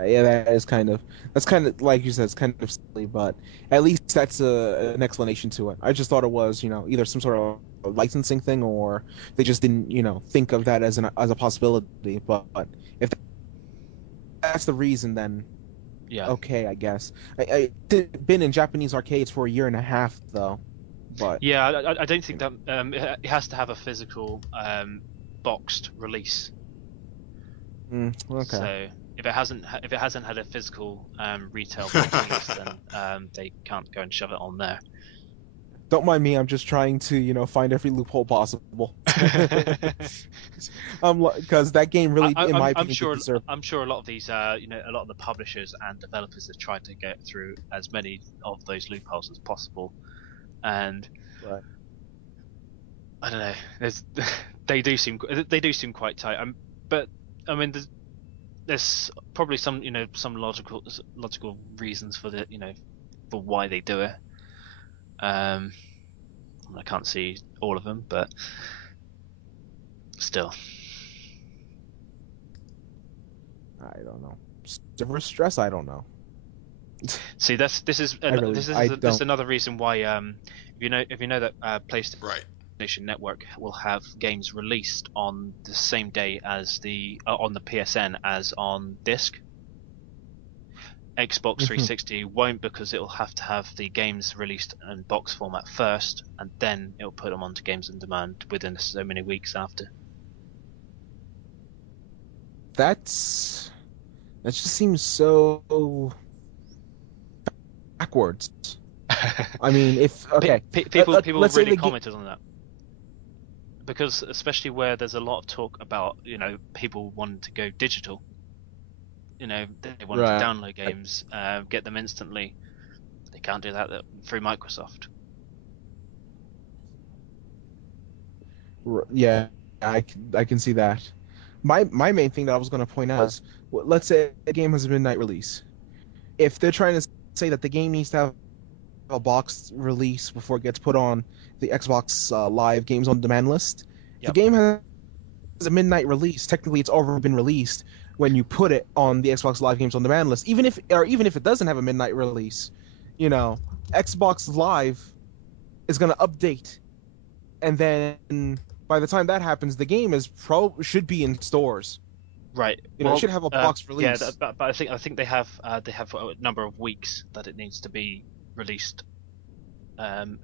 Yeah, that's kind of like you said, it's kind of silly, but at least that's an explanation to it. I just thought it was, either some sort of licensing thing or they just didn't, think of that as a possibility. But if that's the reason, then Yeah. okay, I guess. It's been in Japanese arcades for a year and a half though, but Yeah, I don't you think know, that it has to have a physical boxed release. okay. So if it hasn't had a physical retail box release, then they can't go and shove it on there. Don't mind me. I'm just trying to, find every loophole possible. Because that game really, in my I'm opinion, did sure deserve. I'm sure a lot of these a lot of the publishers and developers have tried to get through as many of those loopholes as possible, and Right. I don't know. There's they do seem quite tight. But I mean, there's probably some some logical reasons for the for why they do it. Um, I can't see all of them, but still. I don't know. Server stress. I don't know. See, this is I don't. another reason why if you know that Right. PlayStation Network will have games released on the same day as the on the PSN as on disc. Xbox Mhm. 360 won't because it'll have to have the games released in box format first, and then it'll put them onto Games on Demand within so many weeks after. That's that just seems so backwards. I mean, if okay, People let's say really the game. commented on that because especially where there's a lot of talk about people wanting to go digital, they wanted to Right. download games, get them instantly. They can't do that through Microsoft. Yeah, I can see that. My main thing that I was going to point out is, let's say a game has a midnight release. If they're trying to say that the game needs to have a box release before it gets put on the Xbox Live Games on Demand list, if the Yep. game has a midnight release, technically it's already been released when you put it on the Xbox Live Games on Demand list. Even if it doesn't have a midnight release, you know, Xbox Live is going to update, and then by the time that happens, the game should be in stores. Right. It Well, should have a box yeah, release. but I think they have a number of weeks that it needs to be released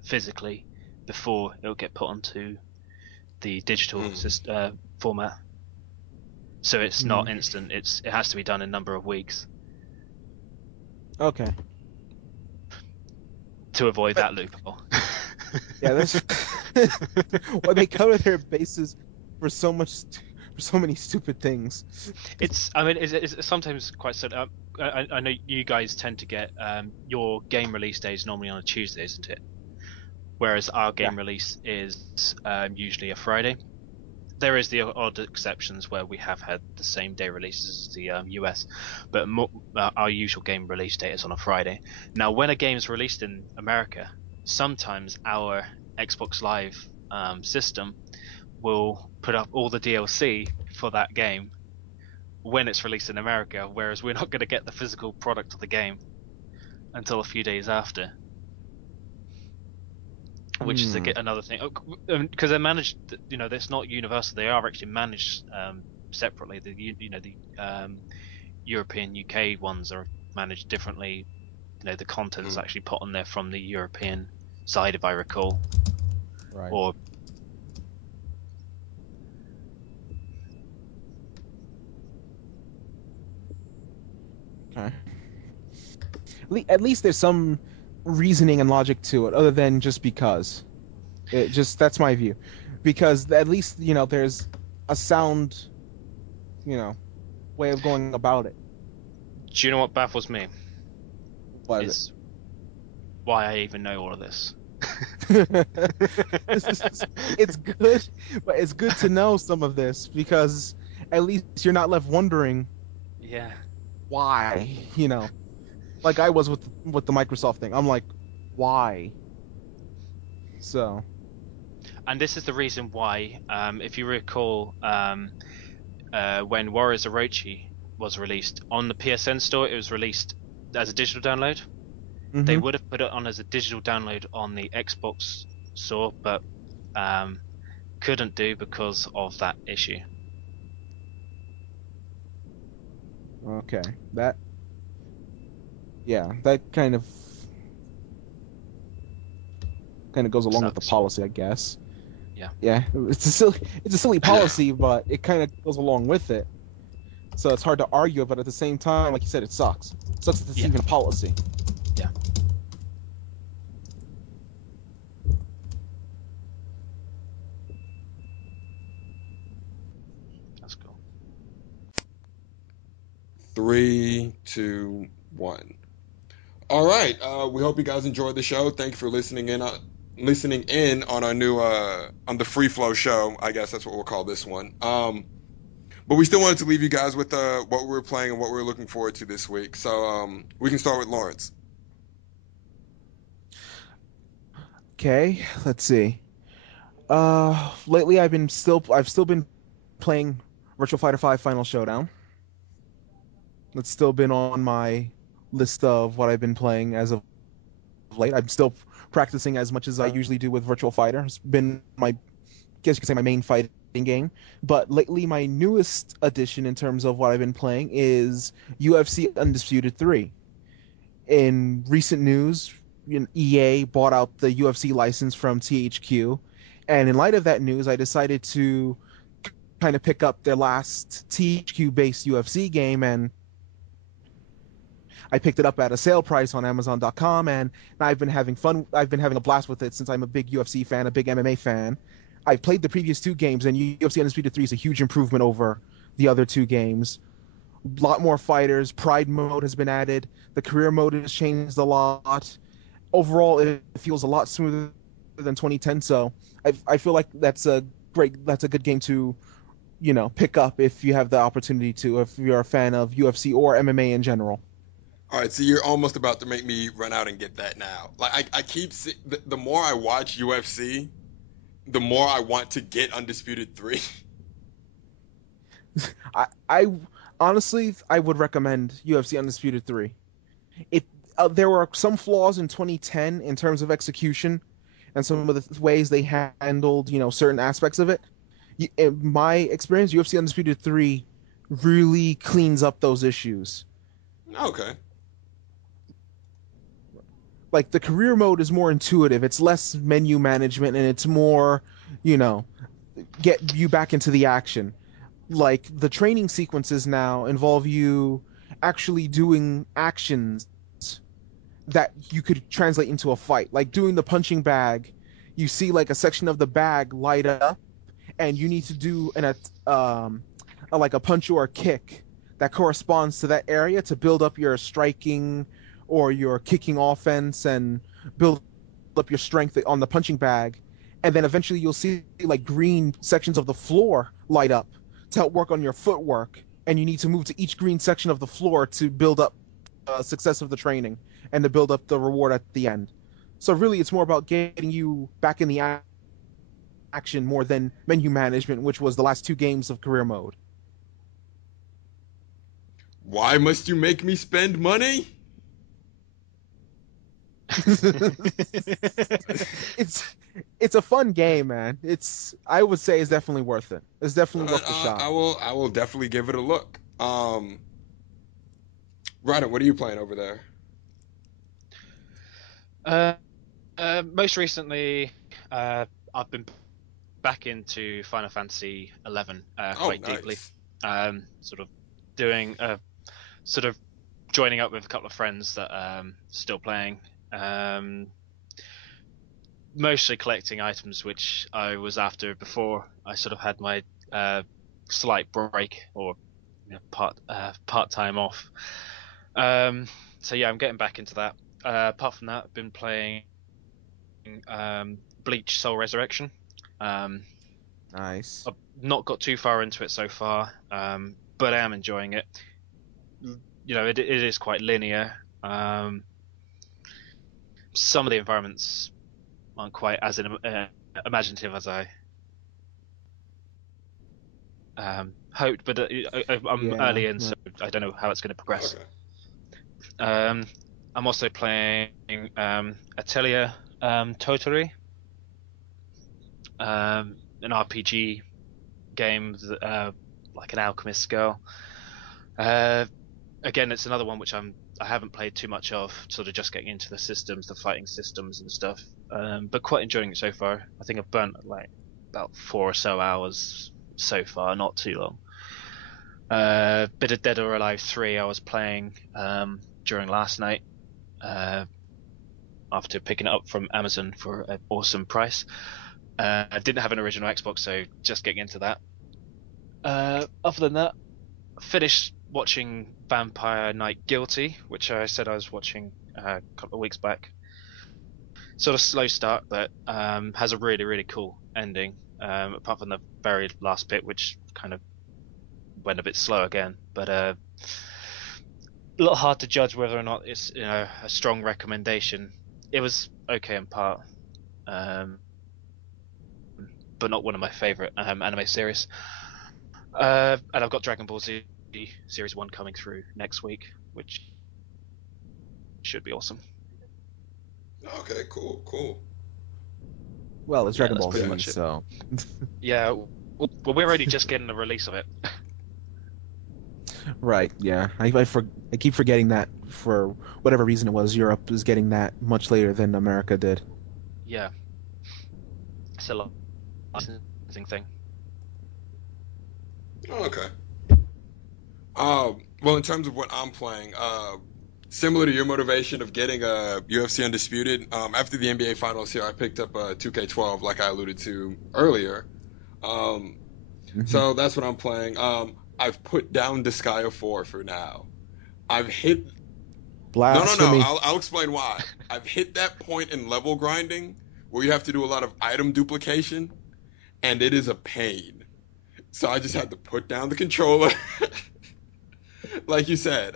physically before it'll get put onto the digital Mm. format. So it's not Hmm. instant. It has to be done in a number of weeks Okay. to avoid But that loophole. Yeah, that's well, they cover their bases for for so many stupid things. I mean, it's sometimes quite so. I know you guys tend to get your game release day is normally on a Tuesday, isn't it? Whereas our Yeah. game release is usually a Friday. There is the odd exceptions where we have had the same day releases as the US, but our usual game release date is on a Friday. Now, when a game is released in America, sometimes our Xbox Live system will put up all the DLC for that game when it's released in America, whereas we're not going to get the physical product of the game until a few days after. which is Hmm. another thing because they're managed. That's not universal. They are actually managed separately. The European UK ones are managed differently. The content is Mm. actually put on there from the European side, if I recall. Right. Or Okay. At least there's some reasoning and logic to it, other than just because. It just that's my view, because at least there's a sound you know way of going about it. do you know what baffles me What is is why I even know all of this. it? It's good, but it's good to know some of this because at least you're not left wondering Yeah, why. Like I was with the Microsoft thing. I'm like, why? So, and this is the reason why. If you recall, when Warriors Orochi was released on the PSN store, it was released as a digital download. They hmm would have put it on as a digital download on the Xbox store, but um, couldn't do because of that issue. okay, that yeah, that kind of goes along with the Sucks. policy, I guess. Yeah, Yeah, it's a silly policy, but it kind of goes along with it. So it's hard to argue, but at the same time, like you said, it sucks. It sucks that it's yeah, even a policy. yeah. That's cool. 3, 2, 1. All right. We hope you guys enjoyed the show. Thank you for listening in on our new on the free flow show. I guess that's what we'll call this one. But we still wanted to leave you guys with what we were playing and what we are looking forward to this week. So we can start with Lawrence. Okay, let's see. Lately I've still been playing Virtual Fighter 5 Final Showdown. It's still been on my list of what I've been playing as of late. I'm still practicing as much as I usually do with Virtual Fighter. It's been my, guess you could say, my main fighting game. But lately, my newest addition in terms of what I've been playing is UFC Undisputed 3. In recent news, EA bought out the UFC license from THQ. And in light of that news, I decided to kind of pick up their last THQ based UFC game, and I picked it up at a sale price on Amazon.com, and I've been having fun. I've been having a blast with it since I'm a big UFC fan, a big MMA fan. I played the previous two games, and UFC Undisputed 3 is a huge improvement over the other two games. A lot more fighters. Pride mode has been added. The career mode has changed a lot. Overall, it feels a lot smoother than 2010. So I feel like that's a good game to pick up if you have the opportunity to, if you're a fan of UFC or MMA in general. All right, so you're almost about to make me run out and get that now. Like I keep the more I watch UFC, the more I want to get Undisputed 3. I honestly I would recommend UFC Undisputed 3. It There were some flaws in 2010 in terms of execution and some of the ways they handled, certain aspects of it. In my experience, UFC Undisputed 3 really cleans up those issues. Okay. Like the career mode is more intuitive. It's less menu management and it's more, you know, get you back into the action. Like the training sequences now involve you actually doing actions that you could translate into a fight. Like doing the punching bag, you see like a section of the bag light up, and you need to do like a punch or a kick that corresponds to that area to build up your striking or your kicking offense and build up your strength on the punching bag. And then eventually you'll see like green sections of the floor light up to help work on your footwork. And you need to move to each green section of the floor to build up success of the training and to build up the reward at the end. So really, it's more about getting you back in the action more than menu management, which was the last two games of career mode. Why must you make me spend money? it's it's a fun game, man. It's I would say it's definitely worth it. It's All definitely right, worth the shot. I will definitely give it a look. Ryder, what are you playing over there? uh, most recently, I've been back into Final Fantasy 11 Oh, quite deeply. nice. Sort of doing sort of joining up with a couple of friends that still playing. Um, Mostly collecting items which I was after before I sort of had my uh, slight break or part time off. Um, so yeah, I'm getting back into that. Apart from that, I've been playing Bleach Soul Resurrection. Um, Nice. I've not got too far into it so far, but I am enjoying it. It is quite linear. Some of the environments aren't quite as imaginative as I hoped, but I'm Yeah. early in, so I don't know how it's going to progress. Okay. Um, I'm also playing Atelier Totori, an RPG game, like an alchemist girl. Uh, Again, it's another one which I haven't played too much of, sort of just getting into the systems, the fighting systems and stuff. But quite enjoying it so far. I think I've burnt like about 4 or so hours so far, not too long. Bit of Dead or Alive 3 I was playing during last night after picking it up from Amazon for an awesome price. I didn't have an original Xbox, so just getting into that. Other than that, finished watching Vampire Night Guilty, which I said I was watching a couple of weeks back. Sort of slow start, but has a really, really cool ending. Apart from the very last bit, which kind of went a bit slow again. But a little hard to judge whether or not it's a strong recommendation. It was okay in part, um, but not one of my favorite anime series. And I've got Dragon Ball Z Series 1 coming through next week, which should be awesome. Okay, cool, cool. Well, it's Yeah, Dragon that's Ball pretty Yeah. Z, much it. so Yeah, well, we're only just getting the release of it. right. Yeah. I keep forgetting that for whatever reason it was, Europe is getting that much later than America did. Yeah, it's a licensing thing. Oh, okay. Well, in terms of what I'm playing, similar to your motivation of getting a UFC Undisputed, after the NBA Finals here, I picked up a 2K12, like I alluded to earlier. Um, Hmm. so that's what I'm playing. I've put down Disgaea 4 for now. I've hit. No, no, no. Blasphemy. I'll explain why. I've hit that point in level grinding where you have to do a lot of item duplication, and it is a pain. So I just had to put down the controller, like you said,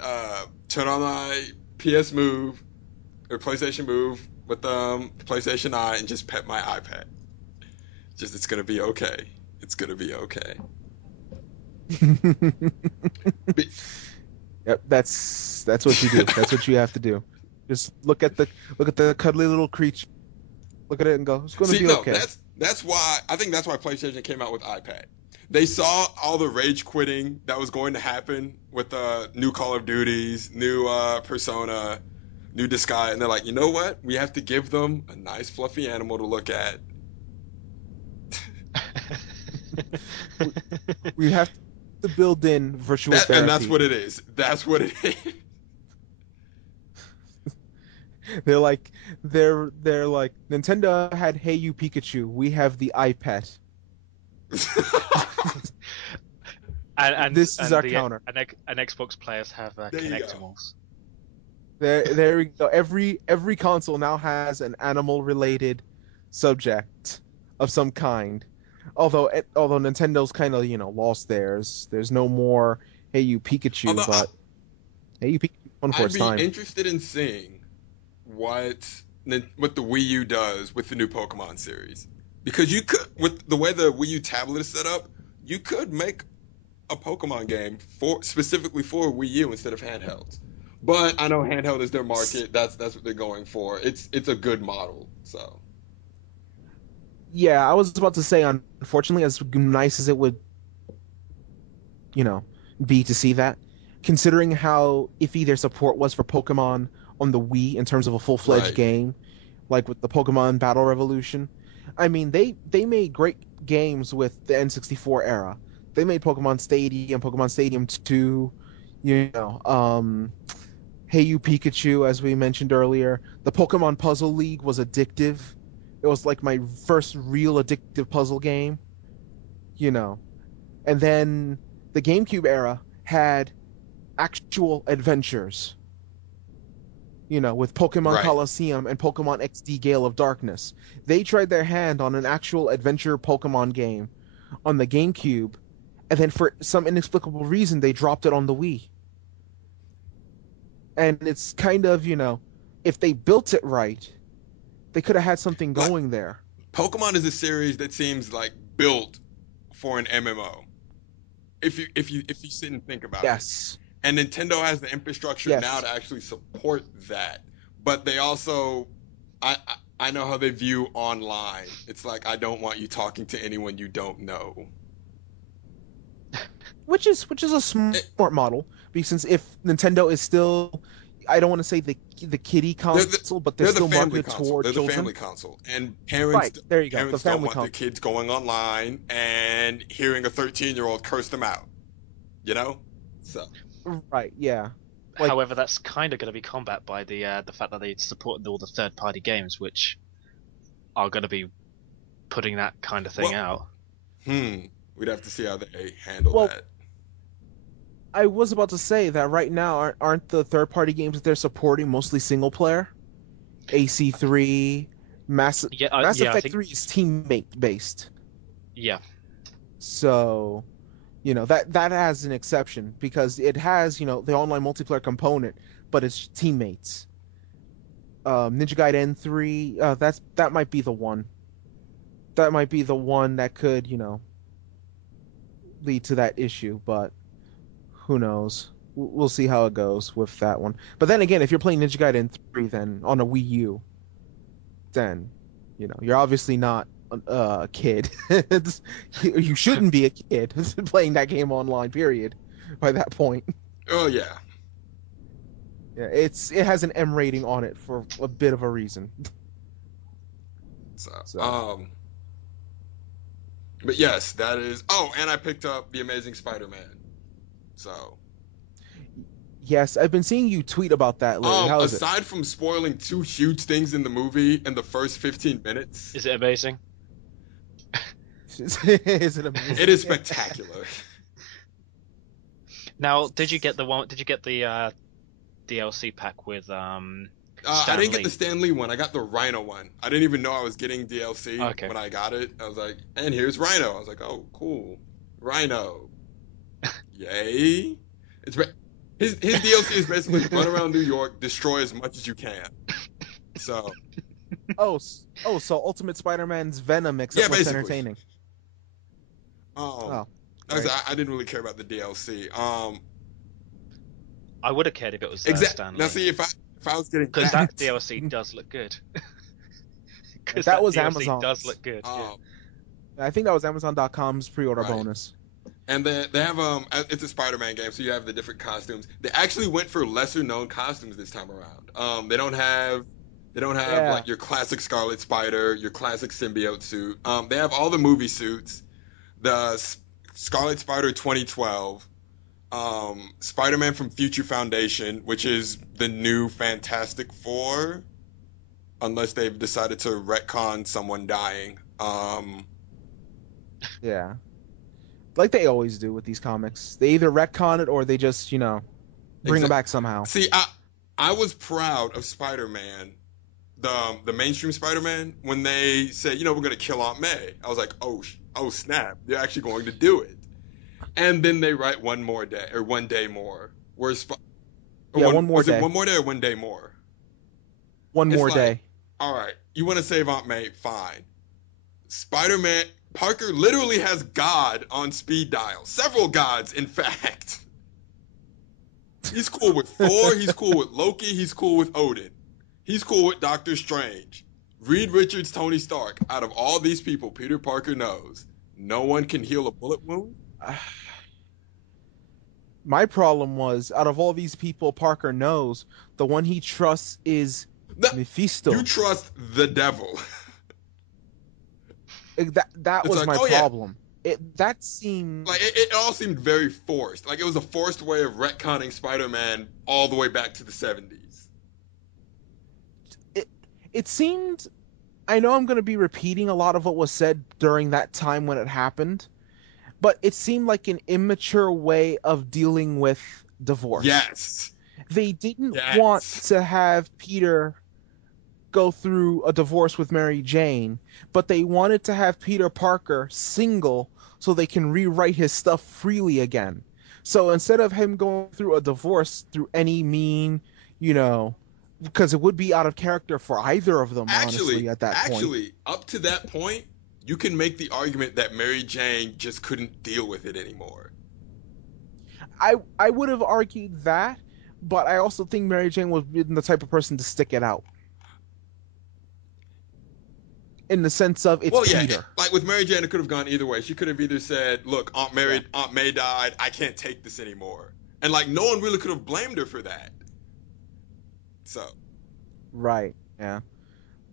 turn on my PS Move or PlayStation Move with the PlayStation Eye and just pet my iPad. Just it's gonna be okay. It's gonna be okay. Be- Yep, that's what you do. That's what you have to do. Just look at the cuddly little creature. Look at it and go, it's going to See, be no, okay. that's why I think that's why PlayStation came out with iPad. They saw all the rage quitting that was going to happen with new Call of Duties, new Persona, new Disgaea, and they're like, you know what? We have to give them a nice fluffy animal to look at. We, we have to build in virtual That's therapy. what it is. That's what it is. They're like they're like Nintendo had Hey You Pikachu. We have the iPad. and This is and our the counter. and Xbox players have There you go. Kinectimals. There we go. Every console now has an animal related subject of some kind. Although Nintendo's kind of, lost theirs. There's no more Hey You Pikachu, Although but Hey You Pikachu fun for I'd its be time. interested in seeing what what the Wii U does with the new Pokemon series, because you could, with the way the Wii U tablet is set up, you could make a Pokemon game for specifically for Wii U instead of handhelds. But I know handheld is their market. That's what they're going for. It's a good model. So Yeah, I was about to say, unfortunately, as nice as it would, you know, be to see that, considering how iffy their support was for Pokemon on the Wii in terms of a full-fledged right, game, like with the Pokemon Battle Revolution. I mean, they made great games with the N64 era. They made Pokemon Stadium 2, you know, Hey You Pikachu, as we mentioned earlier. The Pokemon Puzzle League was addictive. It was like my first real addictive puzzle game, you know. And then the GameCube era had actual adventures, with Pokemon right. Colosseum and Pokemon XD Gale of Darkness. They tried their hand on an actual adventure Pokemon game on the GameCube, and then for some inexplicable reason, they dropped it on the Wii. And it's kind of, if they built it right, they could have had something Like going there. Pokemon is a series that seems like built for an MMO. If you sit and think about it. Yes. And Nintendo has the infrastructure now Yes. to actually support that. But they also I know how they view online. It's like I don't want you talking to anyone you don't know. Which is a It, smart model, because since if Nintendo is still, I don't want to say the kiddie they're the console, but they're they're the still family marketed console. toward They're the children. family console, and Right, there you go, the parents don't family want their console. kids going online and hearing a 13-year-old curse them out. You know, so Right, yeah. Like, However, that's kind of going to be combat by the fact that they support all the third-party games, which are going to be putting that kind of thing well, out. hmm, we'd have to see how they handle well, that. I was about to say that right now aren't the third party games that they're supporting mostly single player? AC3, Mass Yeah, I Effect think 3 is teammate based. yeah. So, that has an exception because it has, the online multiplayer component, but it's teammates. Ninja Gaiden 3, that might be the one. That might be the one that could, lead to that issue, but who knows? We'll see how it goes with that one. But then again, if you're playing Ninja Gaiden 3 then on a Wii U, then you're obviously not a kid. You shouldn't be a kid playing that game online, period, by that point. Oh yeah. Yeah, it has an M rating on it for a bit of a reason. So So, but yes, that is. Oh, and I picked up the Amazing Spider-Man. So yes, I've been seeing you tweet about that lately. How is it? aside from spoiling two huge things in the movie in the first 15 minutes, Is it amazing? Is it it amazing? is spectacular. Now, did you get the one? Did you get the DLC pack with I Stan didn't get the Lee? Stan Lee one. I got the Rhino one. I didn't even know I was getting DLC Okay. when I got it. I was like, and here's Rhino. I was like, oh, cool. Rhino. Yay. It's his DLC is basically run around New York, destroy as much as you can. So, So Ultimate Spider-Man's Venom, yeah, except less basically. entertaining. Um, Oh, like I great. said, I didn't really care about the DLC. I would have cared if it was Exact. Stan Now, Lee, see, if I was getting because that, that DLC does look good. Because That that was DLC does Amazon's. look good. Yeah. um, I think that was Amazon.com's pre-order right. bonus. And they have it's a Spider-Man game, so you have the different costumes. They actually went for lesser known costumes this time around. They don't have Yeah, like your classic Scarlet Spider, your classic symbiote suit. They have all the movie suits. The Scarlet Spider 2012, Spider-Man from Future Foundation, which is the new Fantastic Four, unless they've decided to retcon someone dying. yeah. Like they always do with these comics. They either retcon it or they just, bring them Exa- back somehow. See, I was proud of Spider-Man, the mainstream Spider-Man, when they said, we're gonna kill Aunt May. I was like, oh snap, they're actually going to do it. And then they write one more day or one day more. Whereas or Yeah, one one more was it day. one more day or one day more? One It's more like, day. all right, you want to save Aunt May, fine. Spider-Man Parker literally has God on speed dial. Several gods, in fact. He's cool with Thor. He's cool with Loki. He's cool with Odin. He's cool with Doctor Strange. Reed Richards, Tony Stark. Out of all these people, Peter Parker knows no one can heal a bullet wound. My problem was, out of all these people Parker knows, the one he trusts is No, you Mephisto. trust the devil. That It's was like, my oh yeah, problem. That seemed like it all seemed very forced. Like it was a forced way of retconning Spider-Man all the way back to the 70s. it it seemed I know I'm going to be repeating a lot of what was said during that time when it happened, but it seemed like an immature way of dealing with divorce. Yes, They didn't want yes. to have Peter go through a divorce with Mary Jane, but they wanted to have Peter Parker single so they can rewrite his stuff freely again. So instead of him going through a divorce through any mean, you know, because it would be out of character for either of them, Actually, honestly, at that point. actually, up to that point, you can make the argument that Mary Jane just couldn't deal with it anymore. I would have argued that, but I also think Mary Jane was the type of person to stick it out in the sense of it's Well, yeah, Peter. like with Mary Jane, it could have gone either way. She could have either said, "Look, Yeah. Aunt May died. I can't take this anymore," and like no one really could have blamed her for that. So Right. Yeah.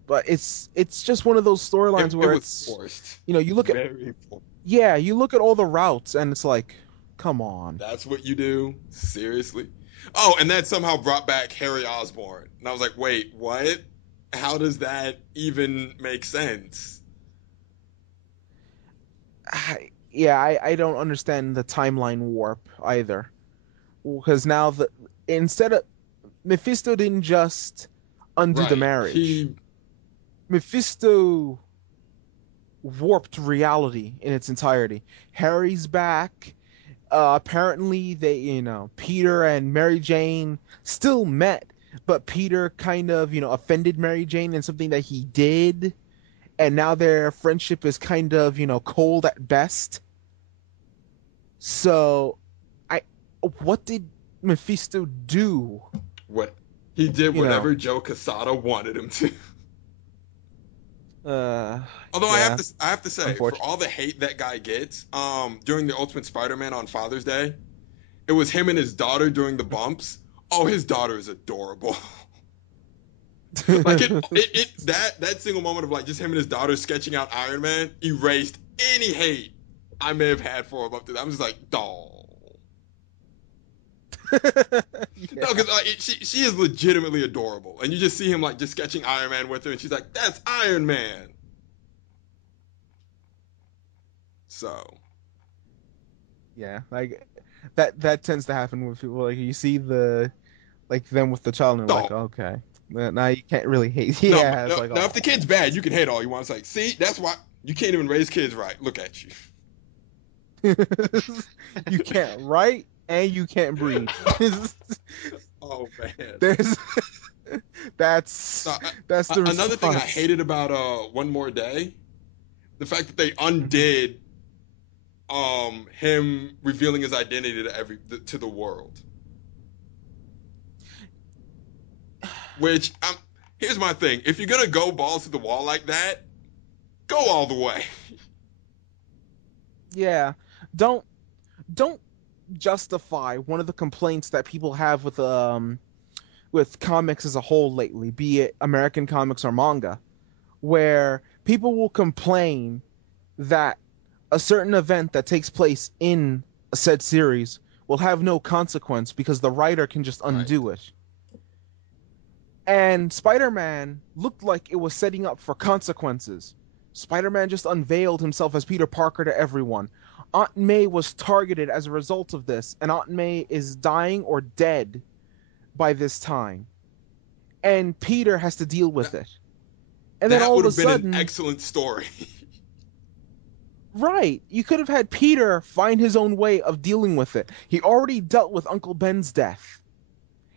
But it's just one of those storylines it where was it's forced, you look at very forced. yeah, you look at all the routes and it's like, come on. That's what you do, seriously. Oh, and that somehow brought back Harry Osborn, and I was like, wait, what? How does that even make sense? I don't understand the timeline warp either. Because now instead of Mephisto didn't just undo the Right. marriage. He Mephisto warped reality in its entirety. Harry's back. Apparently they, Peter and Mary Jane still met, but Peter kind of, offended Mary Jane in something that he did, and now their friendship is kind of, cold at best. So, I, what did Mephisto do? what he did You know, whatever Joe Quesada wanted him to. uh, Although yeah, I have to say, for unfortunately. all the hate that guy gets, during the Ultimate Spider-Man on Father's Day, it was him and his daughter during the bumps. Oh, his daughter is adorable. Like that single moment of like just him and his daughter sketching out Iron Man erased any hate I may have had for him up to that. I'm just like, doll. Yeah, No, because she is legitimately adorable, and you just see him like just sketching Iron Man with her, and she's like, "That's Iron Man." So, yeah, like that tends to happen with people. Like you see like them with the child, and they're like, doll. okay, now you can't really hate. No, Yeah, it's no, like, now if the oh, kid's bad, you can hate all you want. It's like, see, that's why you can't even raise kids right. Look at you. you can't write and you can't breed. Oh man. There's No, that's the another thing I response. hated about One More Day, the fact that they Mhm. undid him revealing his identity to to the world. Which here's my thing: if you're gonna go balls to the wall like that, go all the way. Yeah, don't don't justify one of the complaints that people have with comics as a whole lately, be it American comics or manga, where people will complain that a certain event that takes place in a said series will have no consequence because the writer can just Right. undo it. And Spider-Man looked like it was setting up for consequences. Spider-Man just unveiled himself as Peter Parker to everyone. Aunt May was targeted as a result of this, and Aunt May is dying or dead by this time. And Peter has to deal with That it. And then that all would of a have been an sudden, excellent story. right, you could have had Peter find his own way of dealing with it. He already dealt with Uncle Ben's death.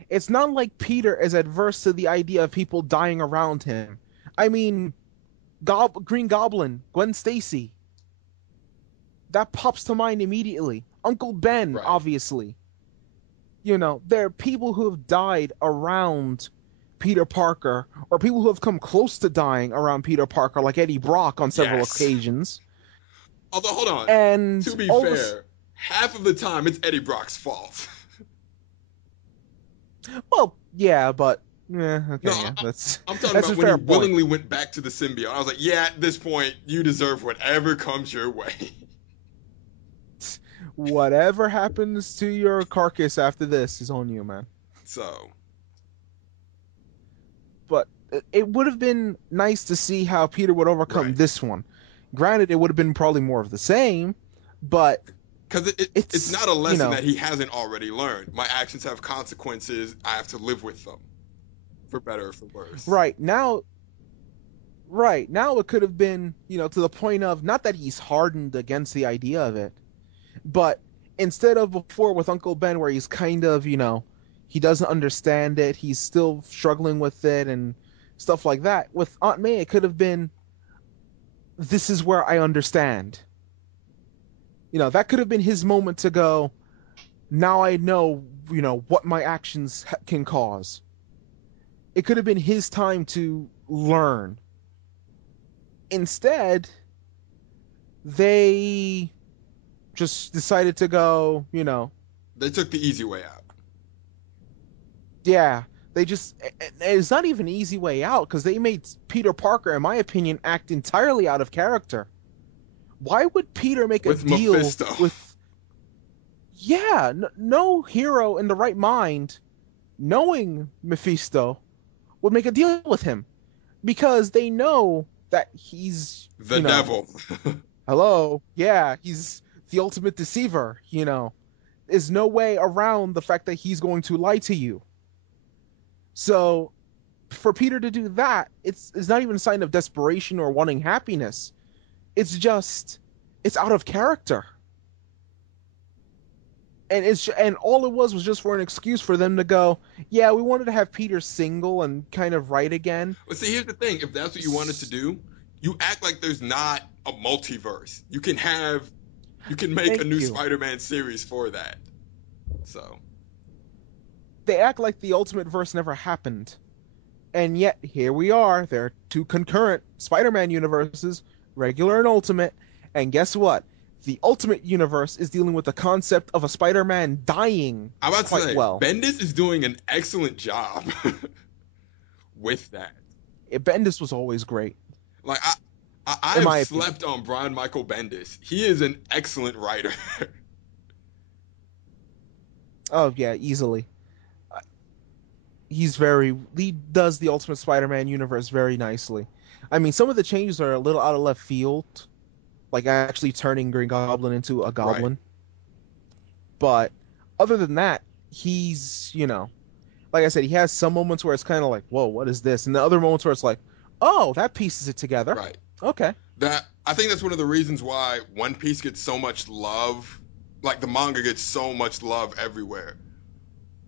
It's not like Peter is adverse to the idea of people dying around him. I mean, Green Goblin, Gwen Stacy, that pops to mind immediately. Uncle Ben, Right. obviously. there are people who have died around Peter Parker, or people who have come close to dying around Peter Parker, like Eddie Brock on several Yes. occasions. Although, hold on. And To be all of us, fair, half of the time it's Eddie Brock's fault. well, yeah, but No, okay, yeah, that's I'm talking that's about a when he fair point. willingly went back to the symbiote. I was like, yeah, at this point, you deserve whatever comes your way. Whatever happens to your carcass after this is on you, man. So, But it would have been nice to see how Peter would overcome right. this one. Granted, it would have been probably more of the same, but Because it's it's, not a lesson that he hasn't already learned. My actions have consequences. I have to live with them, for better or for worse. right now, right now it could have been, to the point of not that he's hardened against the idea of it, but instead of before with Uncle Ben, where he's kind of, he doesn't understand it, he's still struggling with it and stuff like that. With Aunt May, it could have been, this is where I understand. That could have been his moment to go, now I know, what my actions can cause. It could have been his time to learn. Instead, they just decided to go, They took the easy way out. yeah, they just, it's not even an easy way out because they made Peter Parker, in my opinion, act entirely out of character. Why would Peter make a With deal Mephisto. with, yeah, no hero in the right mind, knowing Mephisto, would make a deal with him because they know that he's, The devil. hello, yeah, he's the ultimate deceiver, There's no way around the fact that he's going to lie to you. So for Peter to do that, it's not even a sign of desperation or wanting happiness. It's just it's out of character. And all it was just for an excuse for them to go, yeah, we wanted to have Peter single and kind of right again. But see, here's the thing: if that's what you wanted to do, you act like there's not a multiverse. You can make a Thank new you. Spider-Man series for that. So, They act like the Ultimate Verse never happened. And yet here we are. There are two concurrent Spider-Man universes, regular and Ultimate. And guess what? The Ultimate universe is dealing with the concept of a Spider-Man dying I'm about to quite say, well. Bendis is doing an excellent job with that. Bendis was always great, Like I in have my opinion. slept on Brian Michael Bendis. He is an excellent writer. Oh yeah, easily. He does the Ultimate Spider-Man universe very nicely. I mean, some of the changes are a little out of left field, like actually turning Green Goblin into a Right. goblin. But other than that, he's, like I said, he has some moments where it's kind of like, whoa, what is this? And the other moments where it's like, oh, that pieces it together. Right. Okay. That I think that's one of the reasons why One Piece gets so much love. Like the manga gets so much love everywhere.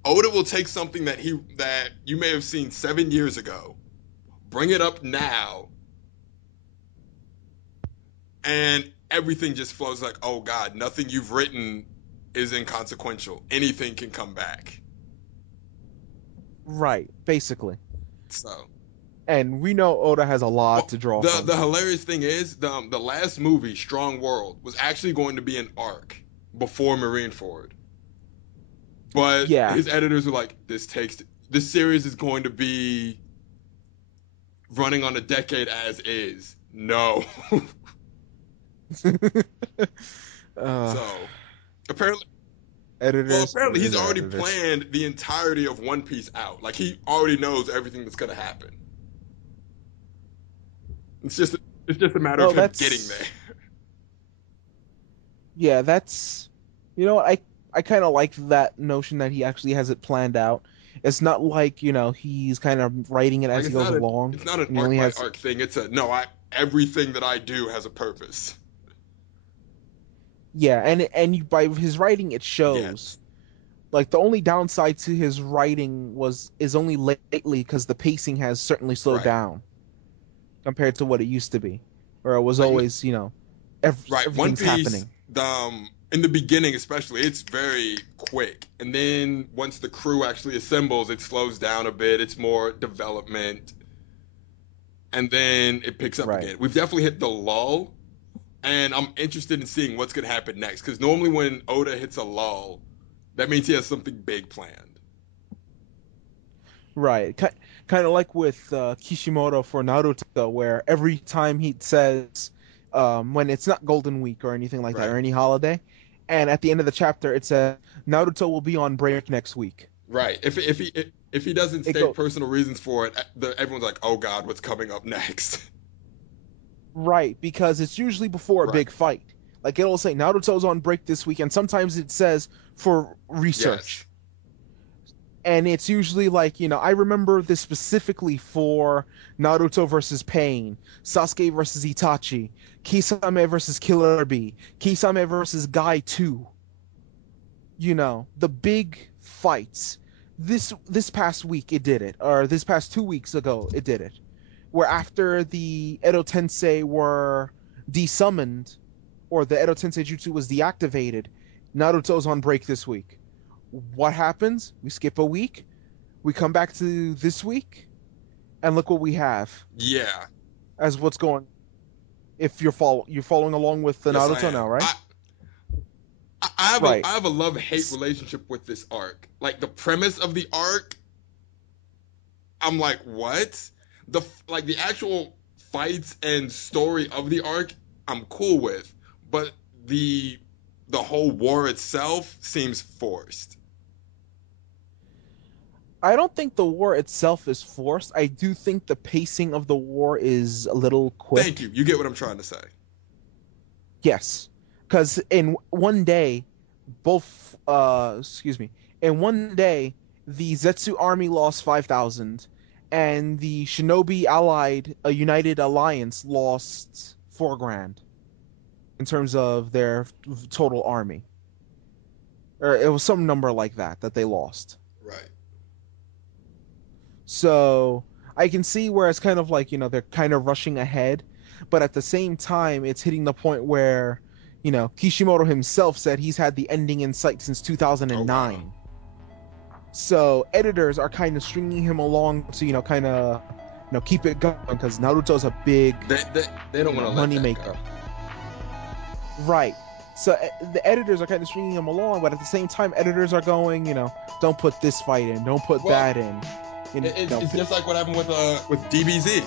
Oda will take something that you may have seen 7 years ago, bring it up now, and everything just flows like, oh God, nothing you've written is inconsequential. Anything can come back. Right, basically. So, And we know Oda has a lot well, to draw the from. the hilarious thing is the last movie, Strong World, was actually going to be an arc before Marineford, but Yeah. his editors were like, this series is going to be running on a decade as is. No. uh, So apparently, well, editors, apparently editors, he's and already editors. planned the entirety of One Piece out. Like he already knows everything that's gonna happen. It's just it's just a matter of Well, him getting there. that's yeah, that's what I kind of like that notion that he actually has it planned out. It's not like, he's kind of writing it Like as he goes along it's not an and he arc only by has arc thing. It's a no. I everything that I do has a purpose. yeah, by his writing it shows. Yes. Like the only downside to his writing is only lately because the pacing has certainly slowed Right. down compared to what it used to be, where it was Like always, right. One everything's Piece. happening. in the beginning especially, it's very quick, and then once the crew actually assembles, it slows down a bit. It's more development, and then it picks up Right. again. We've definitely hit the lull, and I'm interested in seeing what's going to happen next, because normally when Oda hits a lull, that means he has something big planned. Right. Kind of like with Kishimoto for Naruto, where every time he says, when it's not Golden Week or anything like that, Right. or any holiday, and at the end of the chapter it says Naruto will be on break next week. Right. If he doesn't It state go personal reasons for it, everyone's like, "Oh God, what's coming up next?" right because it's usually before a Right. big fight. Like it'll say Naruto's on break this week, and sometimes it says for Yes. research. And it's usually like, I remember this specifically for Naruto versus Pain, Sasuke versus Itachi, Kisame versus Killer Bee, Kisame versus Guy 2. The big fights. This past week it did it, or this past 2 weeks ago it did it. Where after the Edo Tensei were desummoned, or the Edo Tensei Jutsu was deactivated, Naruto's on break this week. What happens? We skip a week, we come back to this week, and look what we have Yeah. as what's going. If you're following along with the Yes, I Naruto now, am. right? I have a Right. I have a love-hate relationship with this arc. Like the premise of the arc, I'm like, what? The actual fights and story of the arc, I'm cool with, but the the whole war itself seems forced. I don't think the war itself is forced. I do think the pacing of the war is a little Thank you. quick. You get what I'm trying to say. Yes, because in one day, excuse me, in one day, the Zetsu army lost 5,000, and the Shinobi Allied, a United Alliance, lost 4 grand in terms of their total army. Or it was some number like that they lost. Right. So I can see where it's kind of like, they're kind of rushing ahead, but at the same time, it's hitting the point where, Kishimoto himself said he's had the ending in sight since Oh wow. 2009. So editors are kind of stringing him along to, kind of, keep it going because Naruto's a big, They don't want to let money that go. maker. Right. So the editors are kind of stringing him along, but at the same time, editors are going, don't put this fight in, don't put Well, that in. it's just like what happened with DBZ.